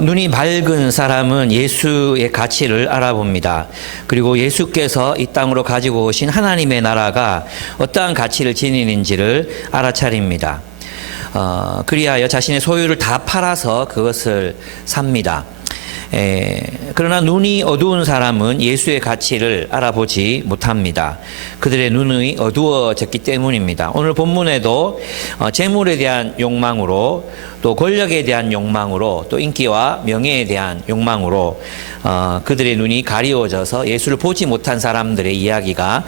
눈이 밝은 사람은 예수의 가치를 알아봅니다. 그리고 예수께서 이 땅으로 가지고 오신 하나님의 나라가 어떠한 가치를 지니는지를 알아차립니다. 그리하여 자신의 소유를 다 팔아서 그것을 삽니다. 그러나 눈이 어두운 사람은 예수의 가치를 알아보지 못합니다. 그들의 눈이 어두워졌기 때문입니다. 오늘 본문에도 재물에 대한 욕망으로, 또 권력에 대한 욕망으로, 또 인기와 명예에 대한 욕망으로 그들의 눈이 가리워져서 예수를 보지 못한 사람들의 이야기가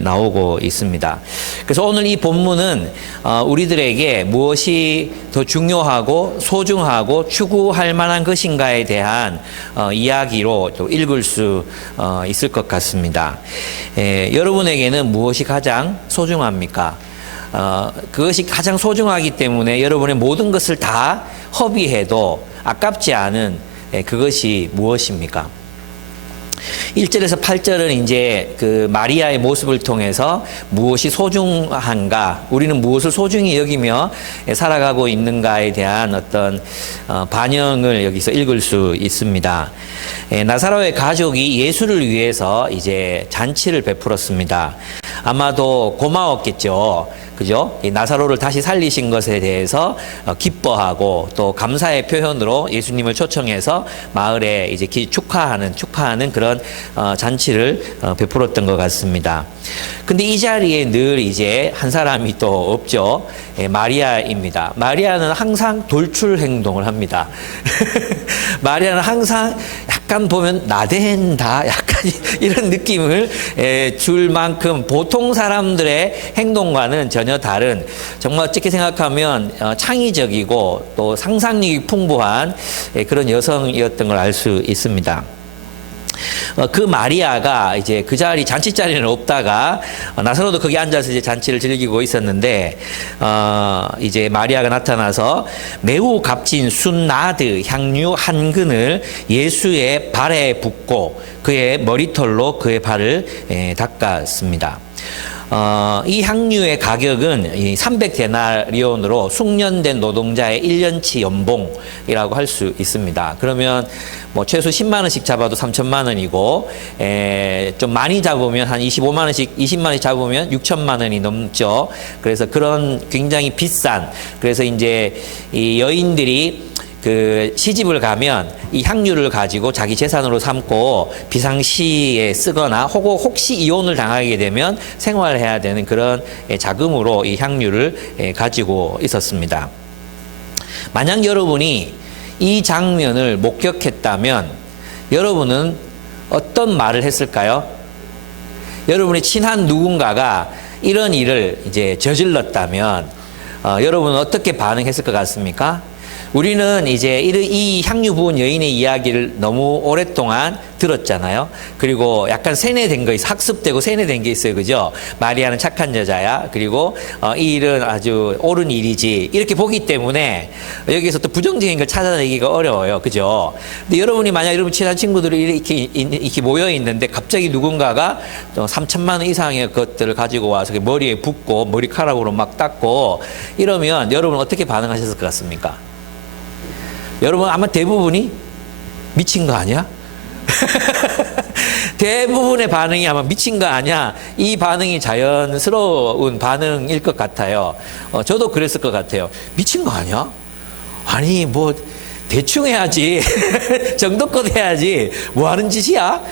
나오고 있습니다. 그래서 오늘 이 본문은 우리들에게 무엇이 더 중요하고 소중하고 추구할 만한 것인가에 대한 이야기로 또 읽을 수 있을 것 같습니다. 여러분에게는 무엇이 가장 소중합니까? 그것이 가장 소중하기 때문에 여러분의 모든 것을 다 허비해도 아깝지 않은 그것이 무엇입니까? 1절에서 8절은 이제 그 마리아의 모습을 통해서 무엇이 소중한가, 우리는 무엇을 소중히 여기며 살아가고 있는가에 대한 어떤 반영을 여기서 읽을 수 있습니다. 나사로의 가족이 예수를 위해서 이제 잔치를 베풀었습니다. 아마도 고마웠겠죠. 그죠? 이 나사로를 다시 살리신 것에 대해서 기뻐하고 또 감사의 표현으로 예수님을 초청해서 마을에 이제 축하하는 그런 잔치를 베풀었던 것 같습니다. 근데 이 자리에 늘 이제 한 사람이 또 없죠. 마리아입니다. 마리아는 항상 돌출 행동을 합니다. 마리아는 항상 약간 보면 나댄다, 약간 이런 느낌을 줄 만큼 보통 사람들의 행동과는 전혀 다른, 정말 어떻게 생각하면 창의적이고 또 상상력이 풍부한 그런 여성이었던 걸 알 수 있습니다. 그 마리아가 이제 그 자리, 잔치 자리는 없다가 나사로도 거기 앉아서 이제 잔치를 즐기고 있었는데 이제 마리아가 나타나서 매우 값진 순나드 향유 한 근을 예수의 발에 붓고 그의 머리털로 그의 발을 닦았습니다. 이 향유의 가격은 300데나리온으로 숙련된 노동자의 1년치 연봉이라고 할 수 있습니다. 그러면 뭐 최소 10만 원씩 잡아도 3천만 원이고, 좀 많이 잡으면 한 25만 원씩, 20만 원씩 잡으면 6천만 원이 넘죠. 그래서 그런 굉장히 비싼, 그래서 이제 이 여인들이 그 시집을 가면 이 향유를 가지고 자기 재산으로 삼고 비상시에 쓰거나 혹시 이혼을 당하게 되면 생활해야 되는 그런 자금으로 이 향유를 가지고 있었습니다. 만약 여러분이 이 장면을 목격했다면 여러분은 어떤 말을 했을까요? 여러분의 친한 누군가가 이런 일을 이제 저질렀다면 여러분은 어떻게 반응했을 것 같습니까? 우리는 이제 이 향유 부은 여인의 이야기를 너무 오랫동안 들었잖아요. 그리고 약간 세뇌된 거 있어요. 학습되고 세뇌된 게 있어요. 그죠? 마리아는 착한 여자야. 그리고 이 일은 아주 옳은 일이지. 이렇게 보기 때문에 여기서 또 부정적인 걸 찾아내기가 어려워요. 그죠? 근데 여러분이 만약 여러분 친한 친구들이 이렇게 모여 있는데 갑자기 누군가가 3천만 원 이상의 것들을 가지고 와서 머리에 붓고 머리카락으로 막 닦고 이러면 여러분 어떻게 반응하셨을 것 같습니까? 여러분 아마 대부분이 미친 거 아니야? 대부분의 반응이 아마 미친 거 아니야? 이 반응이 자연스러운 반응일 것 같아요. 저도 그랬을 것 같아요. 미친 거 아니야? 아니 뭐 대충 해야지. 정도껏 해야지. 뭐 하는 짓이야?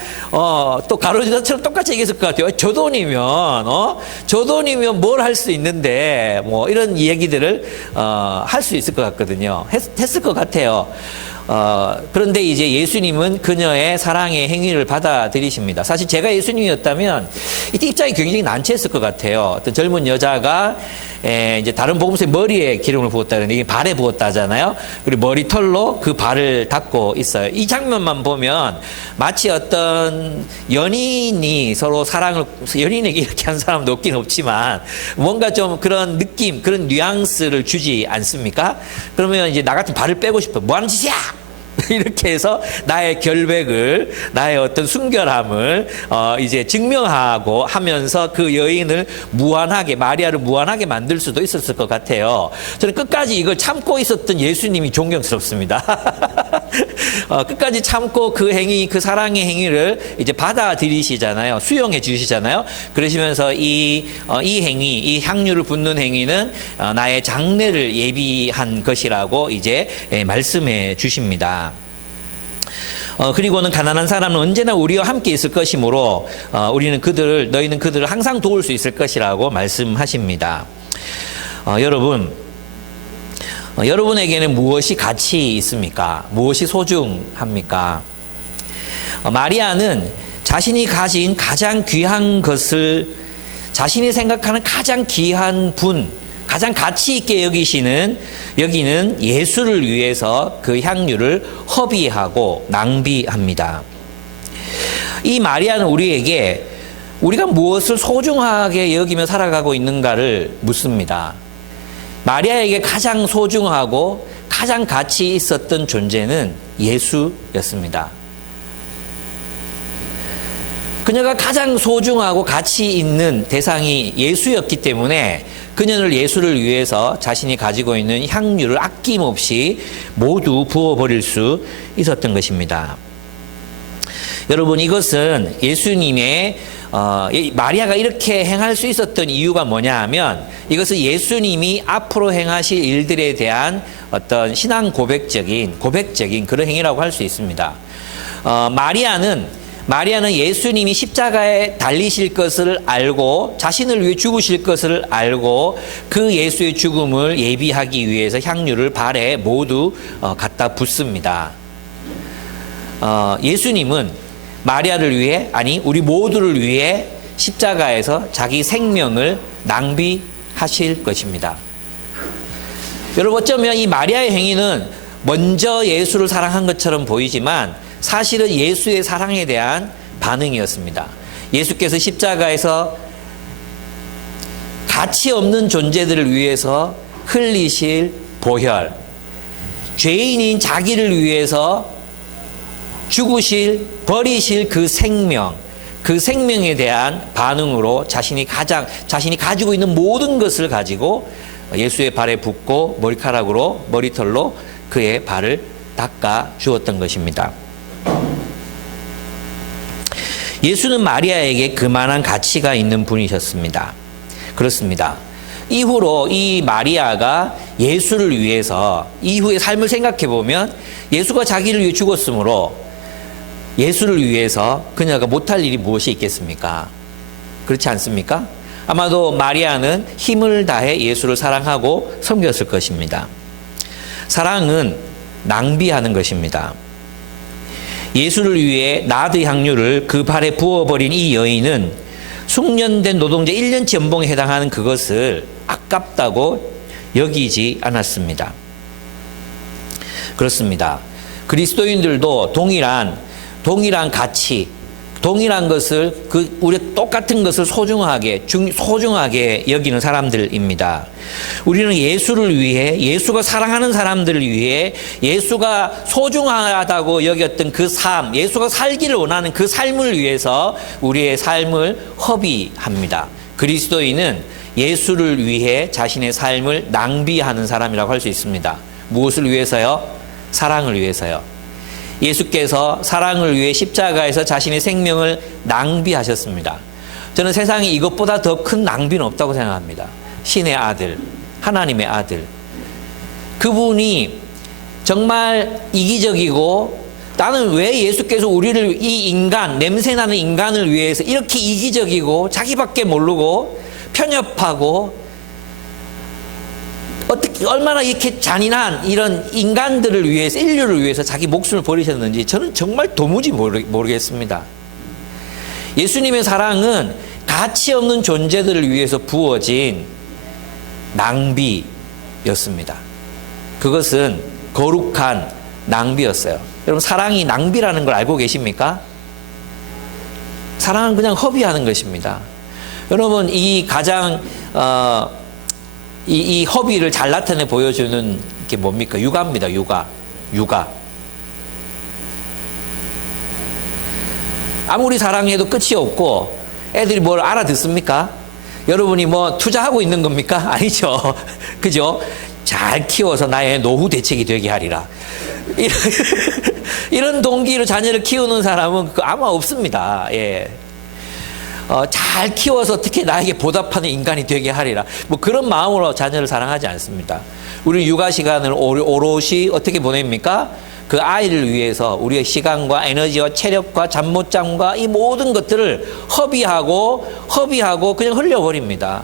또 가로지다처럼 똑같이 얘기했을 것 같아요. 저 돈이면 뭘 할 수 있는데, 뭐 이런 얘기들을, 할 수 있을 것 같거든요. 했을 것 같아요. 그런데 이제 예수님은 그녀의 사랑의 행위를 받아들이십니다. 사실 제가 예수님이었다면 이때 입장이 굉장히 난처했을 것 같아요. 어떤 젊은 여자가 이제 다른 복음서에 머리에 기름을 부었다는데 이게 발에 부었다잖아요. 그리고 머리털로 그 발을 닦고 있어요. 이 장면만 보면 마치 어떤 연인이 서로 연인에게 이렇게 한 사람도 없긴 없지만 뭔가 좀 그런 느낌, 그런 뉘앙스를 주지 않습니까? 그러면 이제 나 같은 발을 빼고 싶어. 뭐 하는 짓이야? 이렇게 해서 나의 결백을, 나의 어떤 순결함을 이제 증명하고 하면서 그 여인을 무한하게, 마리아를 무한하게 만들 수도 있었을 것 같아요. 저는 끝까지 이걸 참고 있었던 예수님이 존경스럽습니다. 끝까지 참고 그 행위, 그 사랑의 행위를 이제 받아들이시잖아요. 수용해 주시잖아요. 그러시면서 이 행위, 이 향유를 붓는 행위는 나의 장례를 예비한 것이라고 이제 말씀해 주십니다. 그리고는 가난한 사람은 언제나 우리와 함께 있을 것이므로 너희는 그들을 항상 도울 수 있을 것이라고 말씀하십니다. 여러분에게는 무엇이 가치 있습니까? 무엇이 소중합니까? 마리아는 자신이 가진 가장 귀한 것을, 자신이 생각하는 가장 귀한 분, 가장 가치 있게 여기는 예수를 위해서 그 향유를 허비하고 낭비합니다. 이 마리아는 우리가 무엇을 소중하게 여기며 살아가고 있는가를 묻습니다. 마리아에게 가장 소중하고 가장 가치 있었던 존재는 예수였습니다. 그녀가 가장 소중하고 가치 있는 대상이 예수였기 때문에 그녀는 예수를 위해서 자신이 가지고 있는 향유를 아낌없이 모두 부어버릴 수 있었던 것입니다. 여러분, 이것은 예수님의 마리아가 이렇게 행할 수 있었던 이유가 뭐냐 하면, 이것은 예수님이 앞으로 행하실 일들에 대한 어떤 신앙 고백적인 그런 행위라고 할 수 있습니다. 마리아는 예수님이 십자가에 달리실 것을 알고 자신을 위해 죽으실 것을 알고 그 예수의 죽음을 예비하기 위해서 향유를 발에 모두 갖다 붓습니다. 예수님은 마리아를 위해, 아니 우리 모두를 위해 십자가에서 자기 생명을 낭비하실 것입니다. 여러분, 어쩌면 이 마리아의 행위는 먼저 예수를 사랑한 것처럼 보이지만 사실은 예수의 사랑에 대한 반응이었습니다. 예수께서 십자가에서 가치 없는 존재들을 위해서 흘리실 보혈, 죄인인 자기를 위해서 버리실 그 생명에 대한 반응으로 자신이 가지고 있는 모든 것을 가지고 예수의 발에 붓고 머리털로 그의 발을 닦아 주었던 것입니다. 예수는 마리아에게 그만한 가치가 있는 분이셨습니다. 그렇습니다. 이후로 이 마리아가 예수를 위해서 이후의 삶을 생각해 보면 예수가 자기를 위해 죽었으므로 예수를 위해서 그녀가 못할 일이 무엇이 있겠습니까? 그렇지 않습니까? 아마도 마리아는 힘을 다해 예수를 사랑하고 섬겼을 것입니다. 사랑은 낭비하는 것입니다. 예수를 위해 나드 향유를 그 발에 부어버린 이 여인은 숙련된 노동자 1년치 연봉에 해당하는 그것을 아깝다고 여기지 않았습니다. 그렇습니다. 그리스도인들도 동일한 가치, 동일한 것을, 우리 똑같은 것을 소중하게 여기는 사람들입니다. 우리는 예수를 위해, 예수가 사랑하는 사람들을 위해, 예수가 소중하다고 여겼던 그 삶, 예수가 살기를 원하는 그 삶을 위해서 우리의 삶을 허비합니다. 그리스도인은 예수를 위해 자신의 삶을 낭비하는 사람이라고 할 수 있습니다. 무엇을 위해서요? 사랑을 위해서요. 예수께서 사랑을 위해 십자가에서 자신의 생명을 낭비하셨습니다. 저는 세상에 이것보다 더 큰 낭비는 없다고 생각합니다. 신의 아들, 하나님의 아들. 그분이 정말 이기적이고, 나는 왜 예수께서 우리를, 이 인간, 냄새나는 인간을 위해서 이렇게 이기적이고 자기밖에 모르고 편협하고 얼마나 이렇게 잔인한 이런 인간들을 위해서, 인류를 위해서 자기 목숨을 버리셨는지 저는 정말 도무지 모르겠습니다. 예수님의 사랑은 가치 없는 존재들을 위해서 부어진 낭비였습니다. 그것은 거룩한 낭비였어요. 여러분, 사랑이 낭비라는 걸 알고 계십니까? 사랑은 그냥 허비하는 것입니다. 여러분, 이 가장 이 허비를 잘 나타내 보여주는 게 뭡니까? 육아입니다. 육아. 아무리 사랑해도 끝이 없고 애들이 뭘 알아듣습니까? 여러분이 뭐 투자하고 있는 겁니까? 아니죠. 그죠? 잘 키워서 나의 노후 대책이 되게 하리라. 이런 동기로 자녀를 키우는 사람은 아마 없습니다. 예. 잘 키워서 어떻게 나에게 보답하는 인간이 되게 하리라. 뭐 그런 마음으로 자녀를 사랑하지 않습니다. 우리 육아 시간을 오롯이 어떻게 보냅니까? 그 아이를 위해서 우리의 시간과 에너지와 체력과 잠 못 잠과 이 모든 것들을 허비하고 그냥 흘려버립니다.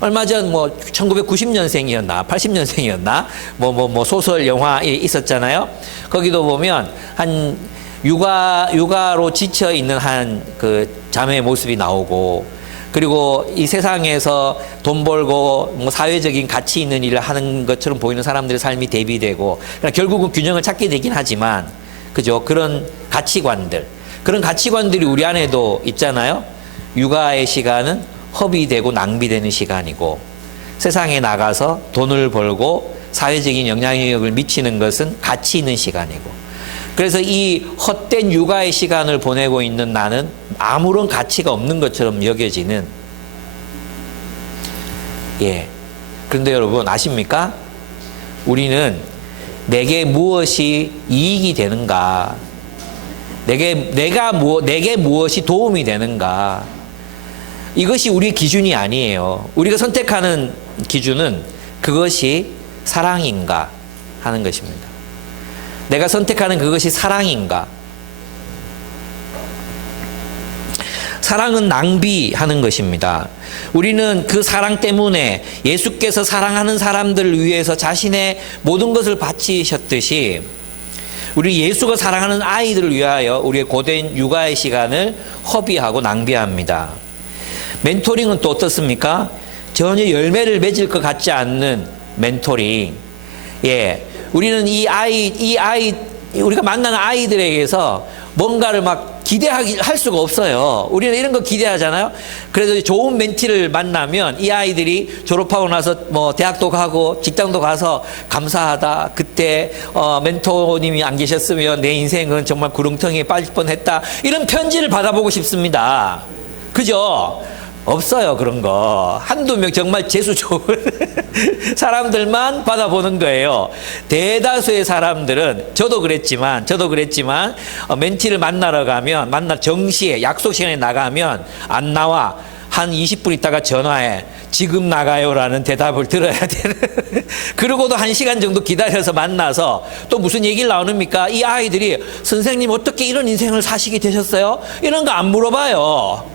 얼마 전 뭐 1990년생이었나 80년생이었나 뭐 소설 영화 있었잖아요. 거기도 보면 한 육아로 지쳐 있는 한 그 자매의 모습이 나오고, 그리고 이 세상에서 돈 벌고 뭐 사회적인 가치 있는 일을 하는 것처럼 보이는 사람들의 삶이 대비되고, 그러니까 결국은 균형을 찾게 되긴 하지만, 그죠? 그런 가치관들이 우리 안에도 있잖아요. 육아의 시간은 허비되고 낭비되는 시간이고, 세상에 나가서 돈을 벌고 사회적인 영향력을 미치는 것은 가치 있는 시간이고, 그래서 이 헛된 육아의 시간을 보내고 있는 나는 아무런 가치가 없는 것처럼 여겨지는, 예. 그런데 여러분 아십니까? 우리는 내게 무엇이 이익이 되는가, 내게 무엇이 도움이 되는가, 이것이 우리의 기준이 아니에요. 우리가 선택하는 기준은 그것이 사랑인가 하는 것입니다. 내가 선택하는 그것이 사랑인가? 사랑은 낭비하는 것입니다. 우리는 그 사랑 때문에 예수께서 사랑하는 사람들을 위해서 자신의 모든 것을 바치셨듯이, 우리 예수가 사랑하는 아이들을 위하여 우리의 고된 육아의 시간을 허비하고 낭비합니다. 멘토링은 또 어떻습니까? 전혀 열매를 맺을 것 같지 않는 멘토링. 예. 우리는 우리가 만나는 아이들에게서 뭔가를 막 할 수가 없어요. 우리는 이런 거 기대하잖아요. 그래서 좋은 멘티를 만나면 이 아이들이 졸업하고 나서 뭐 대학도 가고 직장도 가서 감사하다. 그때 멘토님이 안 계셨으면 내 인생은 정말 구렁텅이에 빠질 뻔했다. 이런 편지를 받아보고 싶습니다. 그죠? 없어요, 그런 거. 한두 명 정말 재수 좋은 사람들만 받아보는 거예요. 대다수의 사람들은, 저도 그랬지만, 멘티를 만나러 가면, 정시에, 약속 시간에 나가면, 안 나와. 한 20분 있다가 전화해. 지금 나가요라는 대답을 들어야 되는. 그러고도 1시간 정도 기다려서 만나서 또 무슨 얘기를 나누니까 이 아이들이 선생님 어떻게 이런 인생을 사시게 되셨어요? 이런 거 안 물어봐요.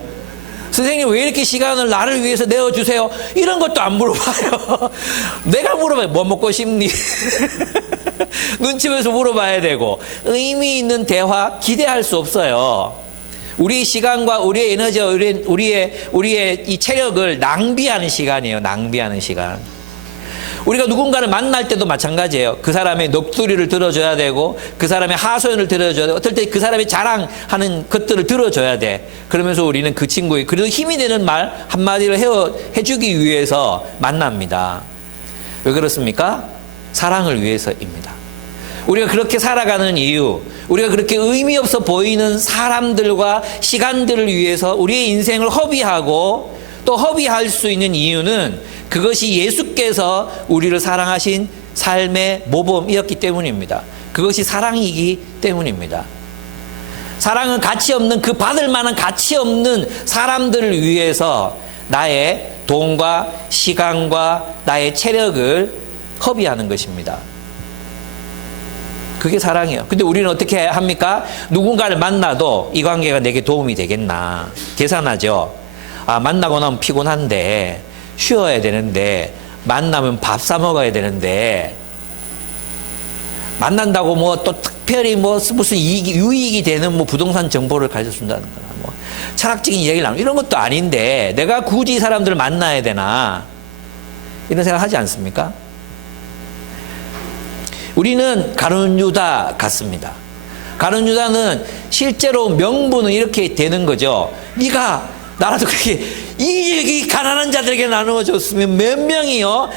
선생님 왜 이렇게 시간을 나를 위해서 내어주세요? 이런 것도 안 물어봐요. 내가 물어봐요. 뭐 먹고 싶니? 눈치 보면서 물어봐야 되고, 의미 있는 대화 기대할 수 없어요. 우리의 시간과 우리의 에너지와 우리의 이 체력을 낭비하는 시간이에요. 낭비하는 시간. 우리가 누군가를 만날 때도 마찬가지예요. 그 사람의 넋두리를 들어줘야 되고, 그 사람의 하소연을 들어줘야 되고, 어떨 때 그 사람이 자랑하는 것들을 들어줘야 돼. 그러면서 우리는 그 친구의 그래도 힘이 되는 말 한마디를 해주기 위해서 만납니다. 왜 그렇습니까? 사랑을 위해서입니다. 우리가 그렇게 살아가는 이유, 우리가 그렇게 의미 없어 보이는 사람들과 시간들을 위해서 우리의 인생을 허비하고 또 허비할 수 있는 이유는 그것이 예수께서 우리를 사랑하신 삶의 모범이었기 때문입니다. 그것이 사랑이기 때문입니다. 사랑은 가치 없는, 그 받을 만한 가치 없는 사람들을 위해서 나의 돈과 시간과 나의 체력을 허비하는 것입니다. 그게 사랑이에요. 근데 우리는 어떻게 합니까? 누군가를 만나도 이 관계가 내게 도움이 되겠나 계산하죠. 만나고 나면 피곤한데, 쉬어야 되는데, 만나면 밥 사 먹어야 되는데, 만난다고 뭐 또 특별히 뭐 무슨 유익이 되는 뭐 부동산 정보를 가르쳐준다는 거나 뭐 철학적인 이야기를 나누는 이런 것도 아닌데 내가 굳이 이 사람들을 만나야 되나, 이런 생각 하지 않습니까? 우리는 가룟 유다 같습니다. 가룟 유다는 실제로 명분은 이렇게 되는 거죠. 네가 나라도 그렇게 이 가난한 자들에게 나누어 줬으면 몇 명이요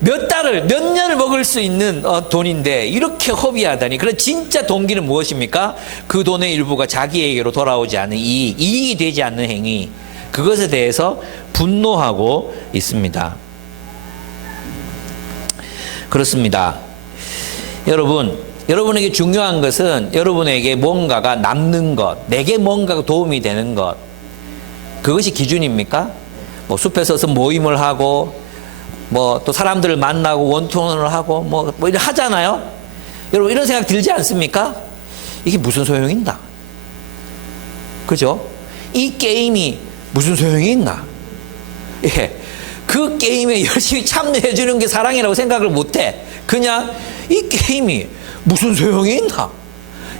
몇 달을 몇 년을 먹을 수 있는 돈인데 이렇게 허비하다니. 그런 진짜 동기는 무엇입니까? 그 돈의 일부가 자기에게로 돌아오지 않는 이익이 되지 않는 행위, 그것에 대해서 분노하고 있습니다. 그렇습니다. 여러분에게 중요한 것은 여러분에게 뭔가가 남는 것, 내게 뭔가가 도움이 되는 것, 그것이 기준입니까? 뭐 숲에 서서 모임을 하고, 뭐 또 사람들을 만나고 원투원을 하고, 뭐 이런 하잖아요. 여러분 이런 생각 들지 않습니까? 이게 무슨 소용이 있나? 그죠? 이 게임이 무슨 소용이 있나? 예. 그 게임에 열심히 참여해 주는 게 사랑이라고 생각을 못해. 그냥 이 게임이 무슨 소용이 있나?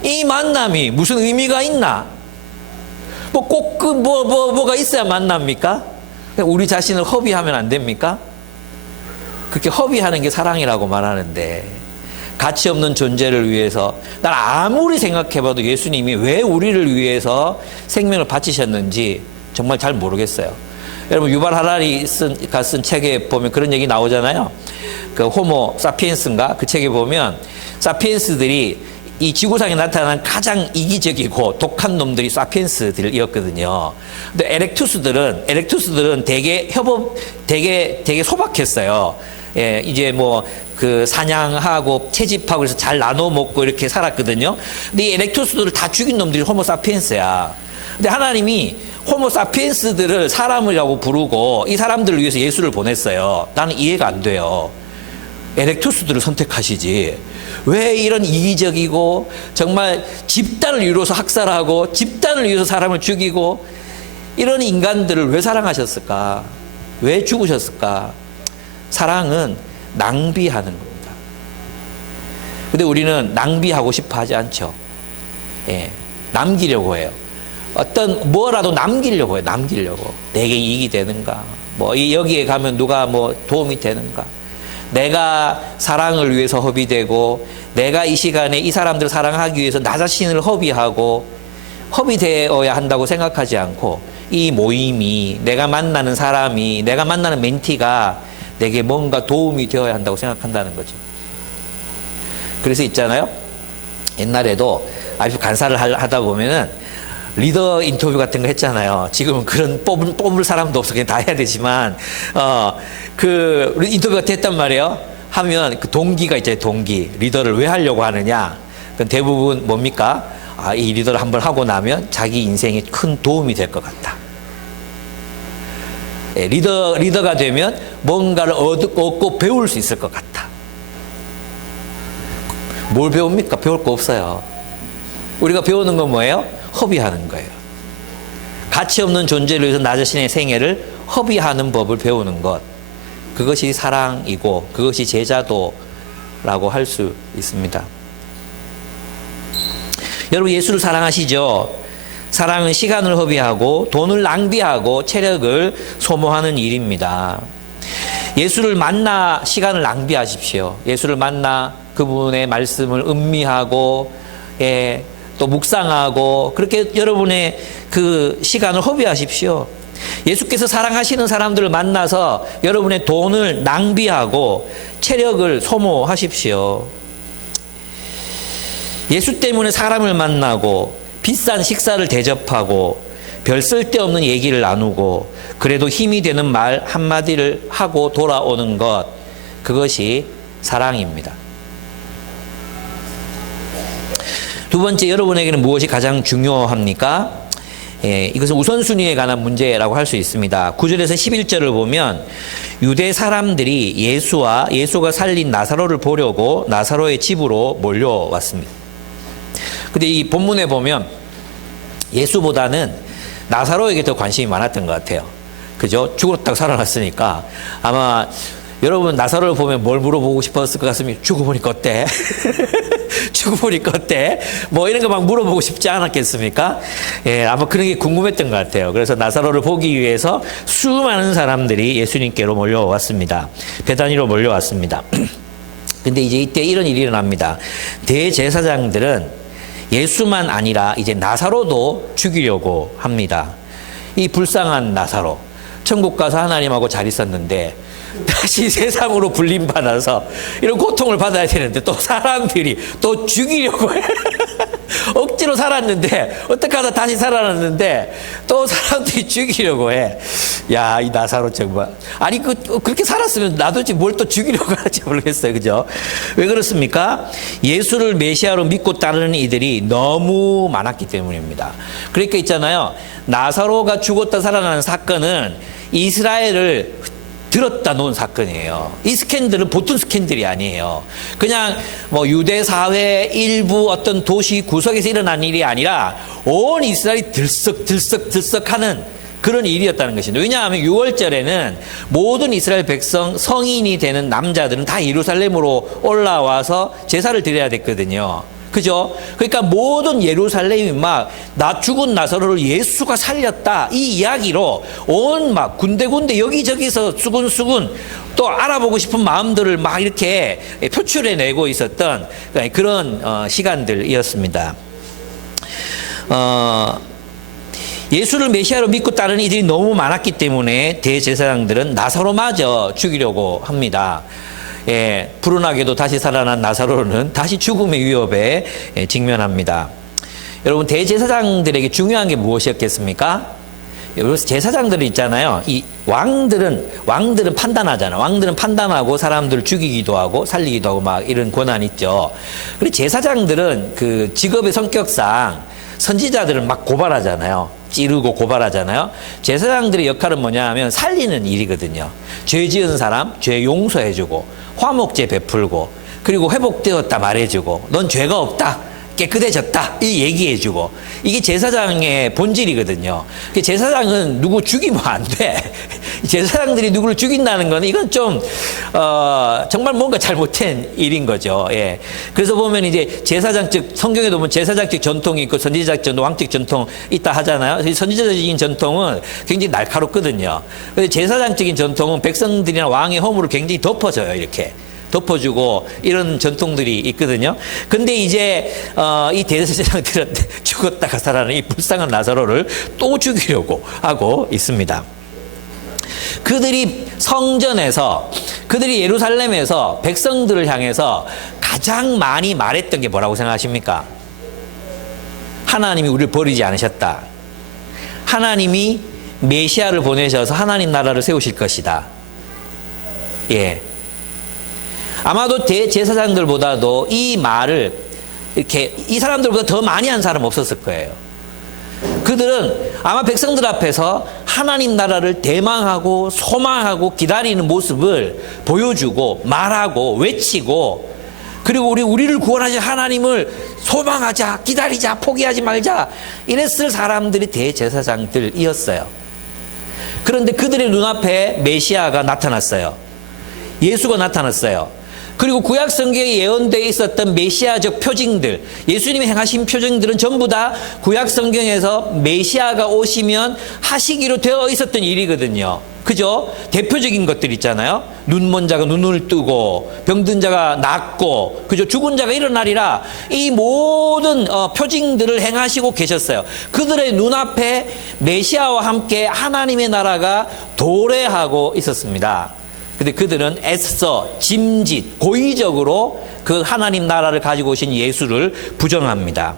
이 만남이 무슨 의미가 있나? 뭐 꼭 뭐가 있어야 만납니까? 우리 자신을 허비하면 안 됩니까? 그렇게 허비하는 게 사랑이라고 말하는데, 가치 없는 존재를 위해서, 난 아무리 생각해봐도 예수님이 왜 우리를 위해서 생명을 바치셨는지 정말 잘 모르겠어요. 여러분 유발 하라리가 쓴 책에 보면 그런 얘기 나오잖아요. 그 호모 사피엔스인가? 그 책에 보면 사피엔스들이 이 지구상에 나타난 가장 이기적이고 독한 놈들이 사피엔스들이었거든요. 근데 에렉투스들은 되게 소박했어요. 예, 이제 뭐 그 사냥하고 채집하고 그래서 잘 나눠 먹고 이렇게 살았거든요. 근데 이 에렉투스들을 다 죽인 놈들이 호모 사피엔스야. 근데 하나님이 호모 사피엔스들을 사람이라고 부르고 이 사람들을 위해서 예수를 보냈어요. 나는 이해가 안 돼요. 에렉투스들을 선택하시지 왜 이런 이기적이고 정말 집단을 이루어서 학살하고 집단을 위해서 사람을 죽이고 이런 인간들을 왜 사랑하셨을까? 왜 죽으셨을까? 사랑은 낭비하는 겁니다. 근데 우리는 낭비하고 싶어 하지 않죠. 예, 남기려고 해요. 뭐라도 남기려고 해요. 남기려고. 내게 이익이 되는가? 뭐 여기에 가면 누가 뭐 도움이 되는가? 내가 사랑을 위해서 허비되고, 내가 이 시간에 이 사람들을 사랑하기 위해서 나 자신을 허비되어야 한다고 생각하지 않고, 이 모임이, 내가 만나는 사람이, 내가 만나는 멘티가 내게 뭔가 도움이 되어야 한다고 생각한다는 거죠. 그래서 있잖아요. 옛날에도 아주 간사를 하다 보면은 리더 인터뷰 같은 거 했잖아요. 지금은 그런 뽑을 사람도 없어. 그냥 다 해야 되지만, 그 인터뷰 같은 했단 말이에요. 하면 그 동기가 있잖아요. 동기. 리더를 왜 하려고 하느냐? 그건 대부분 뭡니까? 이 리더를 한번 하고 나면 자기 인생에 큰 도움이 될 것 같다. 예, 리더가 되면 뭔가를 얻고 배울 수 있을 것 같다. 뭘 배웁니까? 배울 거 없어요. 우리가 배우는 건 뭐예요? 허비하는 거예요. 가치 없는 존재를 위해서 나 자신의 생애를 허비하는 법을 배우는 것. 그것이 사랑이고 그것이 제자도라고 할 수 있습니다. 여러분 예수를 사랑하시죠? 사랑은 시간을 허비하고 돈을 낭비하고 체력을 소모하는 일입니다. 예수를 만나 시간을 낭비하십시오. 예수를 만나 그분의 말씀을 음미하고 또 묵상하고 그렇게 여러분의 그 시간을 허비하십시오. 예수께서 사랑하시는 사람들을 만나서 여러분의 돈을 낭비하고 체력을 소모하십시오. 예수 때문에 사람을 만나고 비싼 식사를 대접하고 별 쓸데없는 얘기를 나누고 그래도 힘이 되는 말 한마디를 하고 돌아오는 것, 그것이 사랑입니다. 두 번째, 여러분에게는 무엇이 가장 중요합니까? 이것은 우선순위에 관한 문제라고 할 수 있습니다. 9절에서 11절을 보면 유대 사람들이 예수가 살린 나사로를 보려고 나사로의 집으로 몰려왔습니다. 근데 이 본문에 보면 예수보다는 나사로에게 더 관심이 많았던 것 같아요. 그죠? 죽었다가 살아났으니까 아마 여러분 나사로를 보면 뭘 물어보고 싶었을 것 같습니다. 죽어보니까 어때? 죽어보니까 어때? 뭐 이런 거 막 물어보고 싶지 않았겠습니까? 예, 아마 그런 게 궁금했던 것 같아요. 그래서 나사로를 보기 위해서 수많은 사람들이 예수님께로 몰려왔습니다. 베다니로 몰려왔습니다. 근데 이제 이때 이런 일이 일어납니다. 대제사장들은 예수만 아니라 이제 나사로도 죽이려고 합니다. 이 불쌍한 나사로 천국 가서 하나님하고 잘 있었는데 다시 세상으로 불림받아서 이런 고통을 받아야 되는데 또 사람들이 또 죽이려고 해. 억지로 살았는데 어떻게 하다 다시 살아났는데 또 사람들이 죽이려고 해. 야, 이 나사로 정말. 아니 그렇게 살았으면 놔두지 뭘 또 죽이려고 하지 모르겠어요. 그죠? 왜 그렇습니까? 예수를 메시아로 믿고 따르는 이들이 너무 많았기 때문입니다. 그러니까 있잖아요. 나사로가 죽었다 살아나는 사건은 이스라엘을 들었다 놓은 사건이에요. 이 스캔들은 보통 스캔들이 아니에요. 그냥 뭐 유대 사회 일부 어떤 도시 구석에서 일어난 일이 아니라 온 이스라엘이 들썩하는 그런 일이었다는 것입니다. 왜냐하면 6월절에는 모든 이스라엘 백성 성인이 되는 남자들은 다 예루살렘으로 올라와서 제사를 드려야 됐거든요. 그죠? 그러니까 모든 예루살렘이 막 나 죽은 나사로를 예수가 살렸다 이 이야기로 온 막 군데군데 여기저기서 수군수군 또 알아보고 싶은 마음들을 막 이렇게 표출해내고 있었던 그런 시간들이었습니다. 예수를 메시아로 믿고 따르는 이들이 너무 많았기 때문에 대제사장들은 나사로마저 죽이려고 합니다. 예, 불운하게도 다시 살아난 나사로는 다시 죽음의 위협에 직면합니다. 여러분, 대제사장들에게 중요한 게 무엇이었겠습니까? 여러분, 제사장들이 있잖아요. 이 왕들은 판단하잖아요. 왕들은 판단하고 사람들을 죽이기도 하고 살리기도 하고 막 이런 권한이 있죠. 그리고 제사장들은 그 직업의 성격상 선지자들은 막 고발하잖아요. 찌르고 고발하잖아요. 제사장들의 역할은 뭐냐 하면 살리는 일이거든요. 죄 지은 사람 죄 용서해주고 화목제 베풀고 그리고 회복되었다 말해주고 넌 죄가 없다 깨끗해졌다 이 얘기해주고 이게 제사장의 본질이거든요. 제사장은 누구 죽이면 안 돼. 제사장들이 누구를 죽인다는 건 이건 좀 정말 뭔가 잘못된 일인 거죠. 예. 그래서 보면 이제 제사장적 성경에도 보면 제사장적 전통이 있고 선지자적 전통, 왕적 전통 있다 하잖아요. 선지자적인 전통은 굉장히 날카롭거든요. 근데 제사장적인 전통은 백성들이나 왕의 허물을 굉장히 덮어줘요. 이렇게. 덮어주고 이런 전통들이 있거든요. 근데 이제 이 대제사장들은 죽었다가 살아나는 이 불쌍한 나사로를 또 죽이려고 하고 있습니다. 그들이 성전에서 그들이 예루살렘에서 백성들을 향해서 가장 많이 말했던 게 뭐라고 생각하십니까? 하나님이 우리를 버리지 않으셨다. 하나님이 메시아를 보내셔서 하나님 나라를 세우실 것이다. 예. 아마도 대제사장들보다도 이 말을 이렇게 이 사람들보다 더 많이 한 사람은 없었을 거예요. 그들은 아마 백성들 앞에서 하나님 나라를 대망하고 소망하고 기다리는 모습을 보여주고 말하고 외치고 그리고 우리를 구원하실 하나님을 소망하자, 기다리자, 포기하지 말자 이랬을 사람들이 대제사장들이었어요. 그런데 그들의 눈앞에 메시아가 나타났어요. 예수가 나타났어요. 그리고 구약 성경에 예언되어 있었던 메시아적 표징들, 예수님이 행하신 표징들은 전부 다 구약 성경에서 메시아가 오시면 하시기로 되어 있었던 일이거든요. 그죠? 대표적인 것들 있잖아요. 눈먼 자가 눈을 뜨고 병든 자가 낫고 그죠? 죽은 자가 일어나리라. 이 모든 표징들을 행하시고 계셨어요. 그들의 눈앞에 메시아와 함께 하나님의 나라가 도래하고 있었습니다. 근데 그들은 애써 짐짓 고의적으로 그 하나님 나라를 가지고 오신 예수를 부정합니다.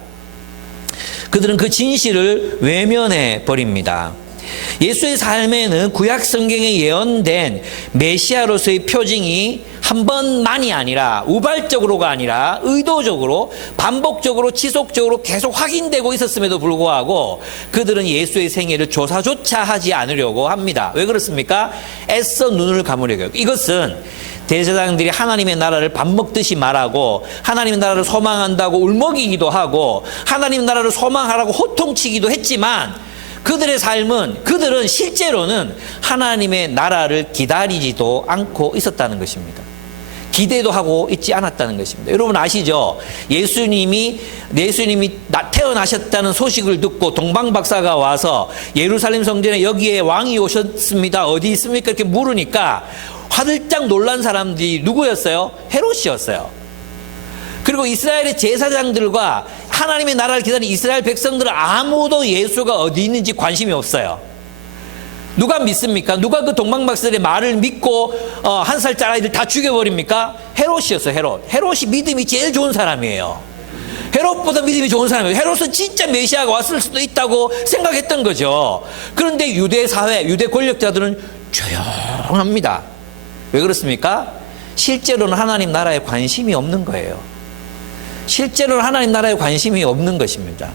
그들은 그 진실을 외면해 버립니다. 예수의 삶에는 구약 성경에 예언된 메시아로서의 표징이 한 번만이 아니라 우발적으로가 아니라 의도적으로 반복적으로 지속적으로 계속 확인되고 있었음에도 불구하고 그들은 예수의 생애를 조사조차 하지 않으려고 합니다. 왜 그렇습니까? 애써 눈을 감으려고. 이것은 대제사장들이 하나님의 나라를 밥 먹듯이 말하고 하나님의 나라를 소망한다고 울먹이기도 하고 하나님의 나라를 소망하라고 호통치기도 했지만 그들은 실제로는 하나님의 나라를 기다리지도 않고 있었다는 것입니다. 기대도 하고 있지 않았다는 것입니다. 여러분 아시죠? 예수님이 태어나셨다는 소식을 듣고 동방박사가 와서 예루살렘 성전에 여기에 왕이 오셨습니다. 어디 있습니까? 이렇게 물으니까 화들짝 놀란 사람들이 누구였어요? 헤롯이었어요. 그리고 이스라엘의 제사장들과 하나님의 나라를 기다리는 이스라엘 백성들은 아무도 예수가 어디 있는지 관심이 없어요. 누가 믿습니까? 누가 그 동방박사들의 말을 믿고 한 살짜리 아이들 다 죽여버립니까? 헤롯이었어요. 헤롯이 믿음이 제일 좋은 사람이에요. 헤롯보다 믿음이 좋은 사람이에요. 헤롯은 진짜 메시아가 왔을 수도 있다고 생각했던 거죠. 그런데 유대 사회, 유대 권력자들은 조용합니다. 왜 그렇습니까? 실제로는 하나님 나라에 관심이 없는 거예요. 실제로는 하나님 나라에 관심이 없는 것입니다.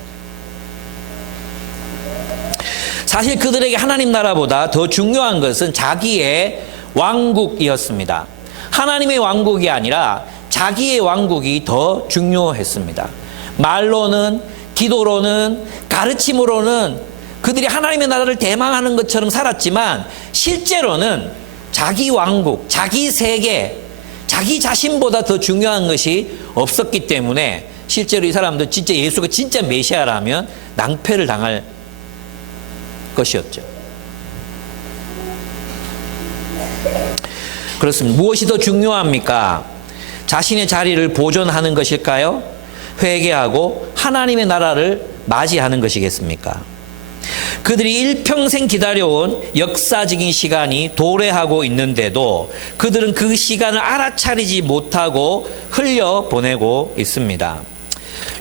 사실 그들에게 하나님 나라보다 더 중요한 것은 자기의 왕국이었습니다. 하나님의 왕국이 아니라 자기의 왕국이 더 중요했습니다. 말로는, 기도로는, 가르침으로는 그들이 하나님의 나라를 대망하는 것처럼 살았지만 실제로는 자기 왕국, 자기 세계, 자기 자신보다 더 중요한 것이 없었기 때문에 실제로 이 사람들 진짜 예수가 진짜 메시아라면 낭패를 당할 것이었죠. 그렇습니다. 무엇이 더 중요합니까? 자신의 자리를 보존하는 것일까요? 회개하고 하나님의 나라를 맞이하는 것이겠습니까? 그들이 일평생 기다려온 역사적인 시간이 도래하고 있는데도 그들은 그 시간을 알아차리지 못하고 흘려보내고 있습니다.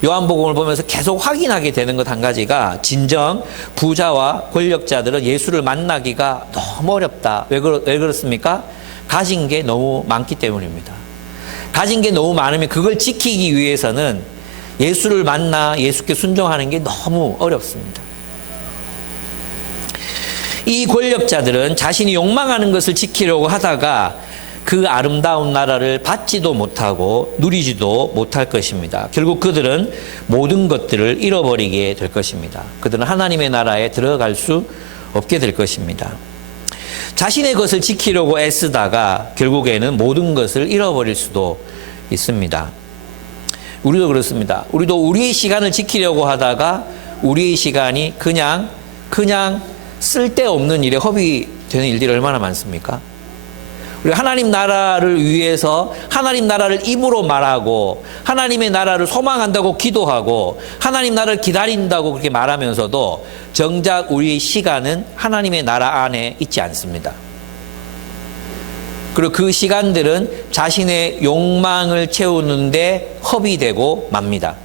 요한복음을 보면서 계속 확인하게 되는 것 한 가지가 진정 부자와 권력자들은 예수를 만나기가 너무 어렵다. 왜 그렇습니까? 가진 게 너무 많기 때문입니다. 가진 게 너무 많으면 그걸 지키기 위해서는 예수를 만나 예수께 순종하는 게 너무 어렵습니다. 이 권력자들은 자신이 욕망하는 것을 지키려고 하다가 그 아름다운 나라를 받지도 못하고 누리지도 못할 것입니다. 결국 그들은 모든 것들을 잃어버리게 될 것입니다. 그들은 하나님의 나라에 들어갈 수 없게 될 것입니다. 자신의 것을 지키려고 애쓰다가 결국에는 모든 것을 잃어버릴 수도 있습니다. 우리도 그렇습니다. 우리도 우리의 시간을 지키려고 하다가 우리의 시간이 그냥 쓸데없는 일에 허비되는 일들이 얼마나 많습니까? 우리 하나님 나라를 위해서 하나님 나라를 입으로 말하고 하나님의 나라를 소망한다고 기도하고 하나님 나라를 기다린다고 그렇게 말하면서도 정작 우리의 시간은 하나님의 나라 안에 있지 않습니다. 그리고 그 시간들은 자신의 욕망을 채우는데 허비되고 맙니다.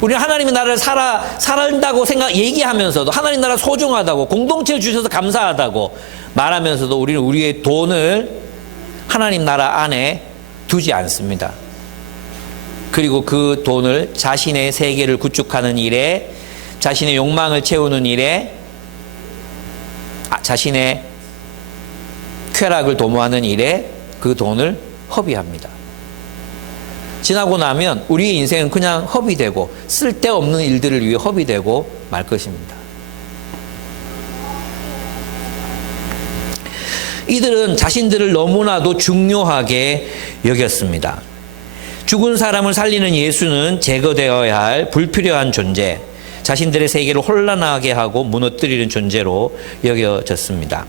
우리는 하나님의 나라를 살아간다고 얘기하면서도 하나님 나라 소중하다고 공동체를 주셔서 감사하다고 말하면서도 우리는 우리의 돈을 하나님 나라 안에 두지 않습니다. 그리고 그 돈을 자신의 세계를 구축하는 일에, 자신의 욕망을 채우는 일에, 자신의 쾌락을 도모하는 일에 그 돈을 허비합니다. 지나고 나면 우리의 인생은 그냥 허비되고 쓸데없는 일들을 위해 허비되고 말 것입니다. 이들은 자신들을 너무나도 중요하게 여겼습니다. 죽은 사람을 살리는 예수는 제거되어야 할 불필요한 존재, 자신들의 세계를 혼란하게 하고 무너뜨리는 존재로 여겨졌습니다.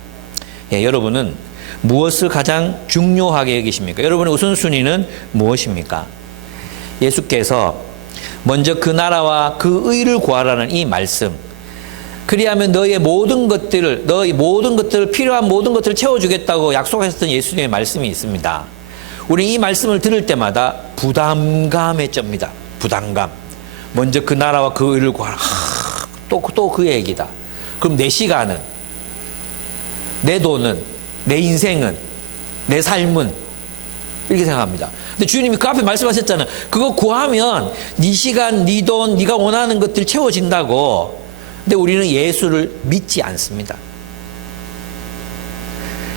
여러분은 무엇을 가장 중요하게 여기십니까? 여러분의 우선순위는 무엇입니까? 예수께서 먼저 그 나라와 그 의를 구하라는 이 말씀, 그리하면 너의 모든 것들을 필요한 모든 것들을 채워주겠다고 약속하셨던 예수님의 말씀이 있습니다. 우리 이 말씀을 들을 때마다 부담감에 쩝니다. 부담감. 먼저 그 나라와 그 의를 구하라. 또 그 얘기다. 그럼 내 시간은, 내 돈은, 내 인생은, 내 삶은 이렇게 생각합니다. 근데 주님이 그 앞에 말씀하셨잖아요. 그거 구하면 네 시간, 네 돈, 네가 원하는 것들이 채워진다고. 근데 우리는 예수를 믿지 않습니다.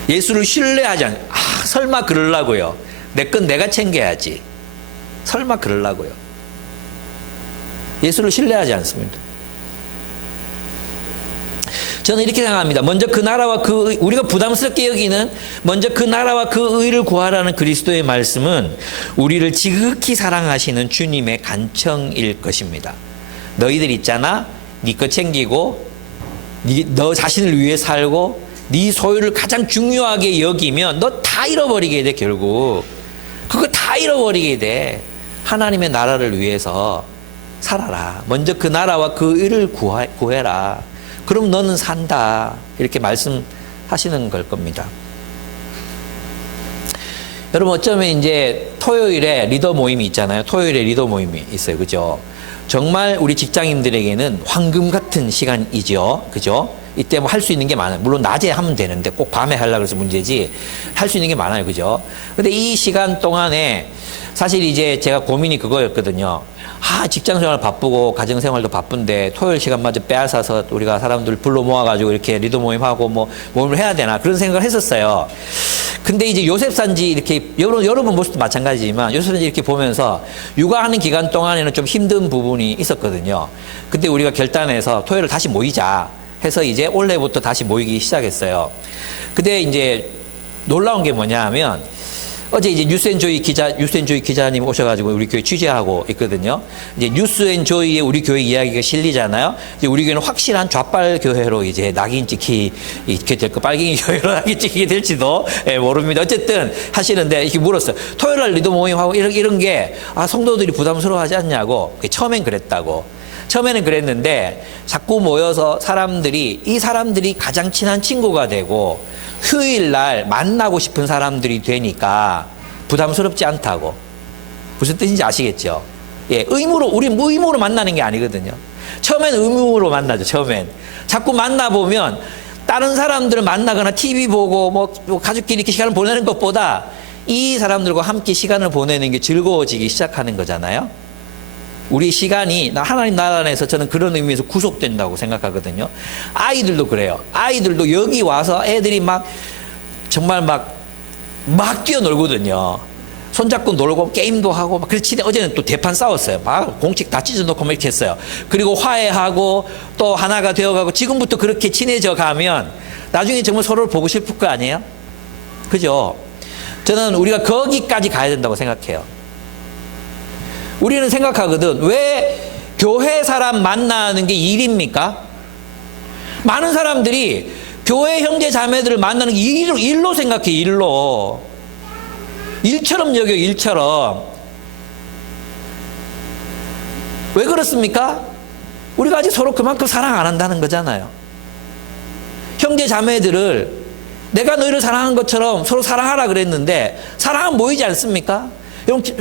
예수를 신뢰하지 않아요. 설마 그러려고요. 내 건 내가 챙겨야지. 설마 그러려고요. 예수를 신뢰하지 않습니다. 저는 이렇게 생각합니다. 먼저 그 나라와 우리가 부담스럽게 여기는 먼저 그 나라와 그 의를 구하라는 그리스도의 말씀은 우리를 지극히 사랑하시는 주님의 간청일 것입니다. 너희들 있잖아. 네 거 챙기고 너 자신을 위해 살고 네 소유를 가장 중요하게 여기면 너 다 잃어버리게 돼. 결국 그거 다 잃어버리게 돼. 하나님의 나라를 위해서 살아라. 먼저 그 나라와 그 의를 구해라. 그럼 너는 산다. 이렇게 말씀하시는 걸 겁니다. 여러분, 어쩌면 이제 토요일에 리더 모임이 있잖아요. 토요일에 리더 모임이 있어요. 그죠? 정말 우리 직장인들에게는 황금 같은 시간이죠. 그죠? 이때 뭐 할 수 있는 게 많아요. 물론 낮에 하면 되는데 꼭 밤에 하려고 해서 문제지. 할 수 있는 게 많아요. 그죠? 근데 이 시간 동안에 사실 이제 제가 고민이 그거였거든요. 직장생활 바쁘고 가정생활도 바쁜데 토요일 시간마저 빼앗아서 우리가 사람들 불러 모아가지고 이렇게 리더 모임하고 뭐 모임을 해야 되나 그런 생각을 했었어요. 근데 이제 요셉산지 이렇게 여러분 모습도 마찬가지지만 요셉산지 이렇게 보면서 육아하는 기간 동안에는 좀 힘든 부분이 있었거든요. 근데 우리가 결단해서 토요일을 다시 모이자 해서 이제 올해부터 다시 모이기 시작했어요. 근데 이제 놀라운 게 뭐냐 하면 어제 이제 뉴스앤조이 기자님 오셔가지고 우리 교회 취재하고 있거든요. 이제 뉴스앤조이의 우리 교회 이야기가 실리잖아요. 이제 우리 교회는 확실한 좌빨 교회로 이제 낙인 찍히게 될 거, 빨갱이 교회로 낙인 찍히게 될지도 모릅니다. 어쨌든 하시는데 이렇게 물었어요. 토요일 날 리더 모임하고 이런 게 성도들이 부담스러워하지 않냐고. 처음엔 그랬다고. 처음에는 그랬는데 자꾸 모여서 이 사람들이 가장 친한 친구가 되고 휴일 날 만나고 싶은 사람들이 되니까 부담스럽지 않다고. 무슨 뜻인지 아시겠죠? 예, 우리 의무로 만나는 게 아니거든요. 처음엔 의무로 만나죠, 처음엔. 자꾸 만나보면 다른 사람들을 만나거나 TV 보고 뭐 가족끼리 이렇게 시간을 보내는 것보다 이 사람들과 함께 시간을 보내는 게 즐거워지기 시작하는 거잖아요. 우리 시간이 하나님 나라 안에서 저는 그런 의미에서 구속된다고 생각하거든요. 아이들도 그래요. 아이들도 여기 와서 애들이 정말 뛰어놀거든요. 손잡고 놀고 게임도 하고 그렇지. 어제는 또 대판 싸웠어요. 공책 다 찢어놓고 이렇게 했어요. 그리고 화해하고 또 하나가 되어가고 지금부터 그렇게 친해져 가면 나중에 정말 서로를 보고 싶을 거 아니에요? 그죠? 저는 우리가 거기까지 가야 된다고 생각해요. 우리는 생각하거든. 왜 교회 사람 만나는 게 일입니까? 많은 사람들이 교회 형제 자매들을 만나는 게 일로 생각해. 일처럼 여겨. 일처럼. 왜 그렇습니까? 우리가 아직 서로 그만큼 사랑 안 한다는 거잖아요. 형제 자매들을 내가 너희를 사랑한 것처럼 서로 사랑하라 그랬는데 사랑은 모이지 않습니까?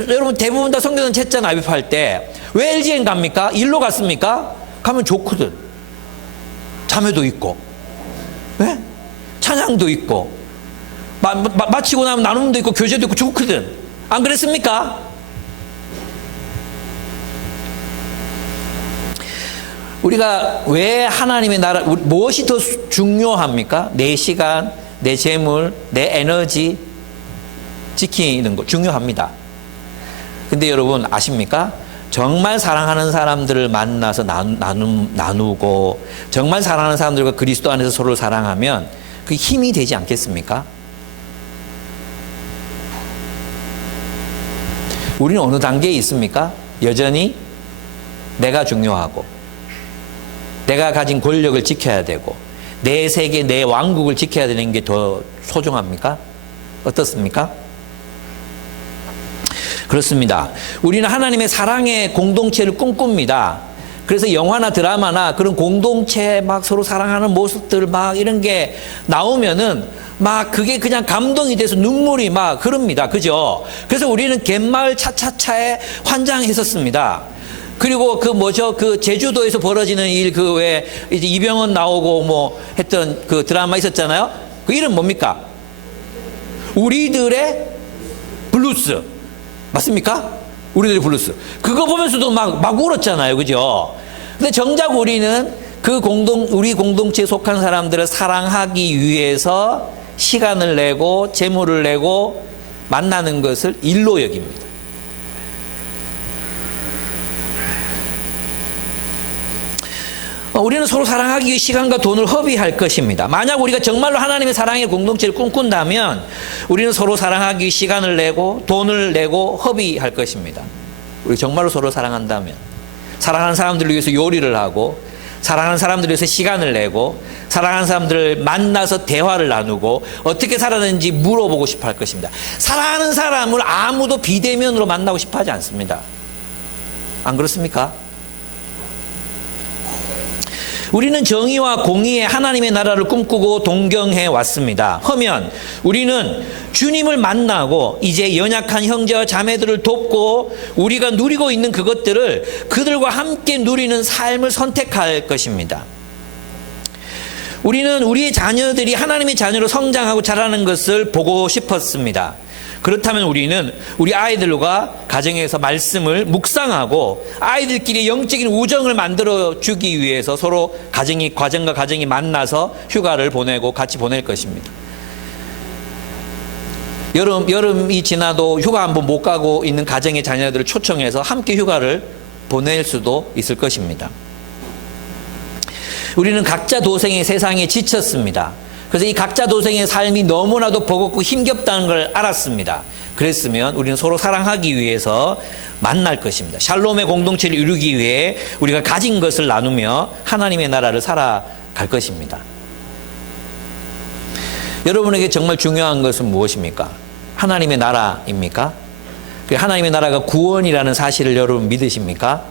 여러분 대부분 다 성교단 채자 납입할 때 왜 LGN 갑니까? 일로 갔습니까? 가면 좋거든. 자매도 있고, 네? 찬양도 있고, 마치고 나면 나눔도 있고 교제도 있고 좋거든. 안 그랬습니까? 우리가 왜 하나님의 나라, 무엇이 더 중요합니까? 내 시간, 내 재물, 내 에너지 지키는 거 중요합니다. 근데 여러분 아십니까? 정말 사랑하는 사람들을 만나서 나누고 정말 사랑하는 사람들과 그리스도 안에서 서로를 사랑하면 그게 힘이 되지 않겠습니까? 우리는 어느 단계에 있습니까? 여전히 내가 중요하고 내가 가진 권력을 지켜야 되고 내 세계, 내 왕국을 지켜야 되는 게 더 소중합니까? 어떻습니까? 그렇습니다. 우리는 하나님의 사랑의 공동체를 꿈꿉니다. 그래서 영화나 드라마나 그런 공동체 서로 사랑하는 모습들 이런 게 나오면은 그게 그냥 감동이 돼서 눈물이 흐릅니다. 그죠? 그래서 우리는 갯마을 차차차에 환장했었습니다. 그리고 그 제주도에서 벌어지는 일 왜 이제 이병헌 나오고 했던 그 드라마 있었잖아요. 그 이름 뭡니까? 우리들의 블루스. 맞습니까? 우리들의 블루스. 그거 보면서도 막 울었잖아요. 그죠? 근데 정작 우리는 우리 공동체에 속한 사람들을 사랑하기 위해서 시간을 내고 재물을 내고 만나는 것을 일로 여깁니다. 우리는 서로 사랑하기 위해 시간과 돈을 허비할 것입니다. 만약 우리가 정말로 하나님의 사랑의 공동체를 꿈꾼다면 우리는 서로 사랑하기 위해 시간을 내고 돈을 내고 허비할 것입니다. 우리 정말로 서로 사랑한다면 사랑하는 사람들을 위해서 요리를 하고 사랑하는 사람들을 위해서 시간을 내고 사랑하는 사람들을 만나서 대화를 나누고 어떻게 살았는지 물어보고 싶어 할 것입니다. 사랑하는 사람을 아무도 비대면으로 만나고 싶어 하지 않습니다. 안 그렇습니까? 우리는 정의와 공의의 하나님의 나라를 꿈꾸고 동경해 왔습니다. 하면 우리는 주님을 만나고 이제 연약한 형제와 자매들을 돕고 우리가 누리고 있는 그것들을 그들과 함께 누리는 삶을 선택할 것입니다. 우리는 우리의 자녀들이 하나님의 자녀로 성장하고 자라는 것을 보고 싶었습니다. 그렇다면 우리는 우리 아이들과 가정에서 말씀을 묵상하고 아이들끼리 영적인 우정을 만들어 주기 위해서 서로 가정과 가정이 만나서 휴가를 보내고 같이 보낼 것입니다. 여름이 지나도 휴가 한번 못 가고 있는 가정의 자녀들을 초청해서 함께 휴가를 보낼 수도 있을 것입니다. 우리는 각자 도생의 세상에 지쳤습니다. 그래서 이 각자 도생의 삶이 너무나도 버겁고 힘겹다는 걸 알았습니다. 그랬으면 우리는 서로 사랑하기 위해서 만날 것입니다. 샬롬의 공동체를 이루기 위해 우리가 가진 것을 나누며 하나님의 나라를 살아갈 것입니다. 여러분에게 정말 중요한 것은 무엇입니까? 하나님의 나라입니까? 하나님의 나라가 구원이라는 사실을 여러분 믿으십니까?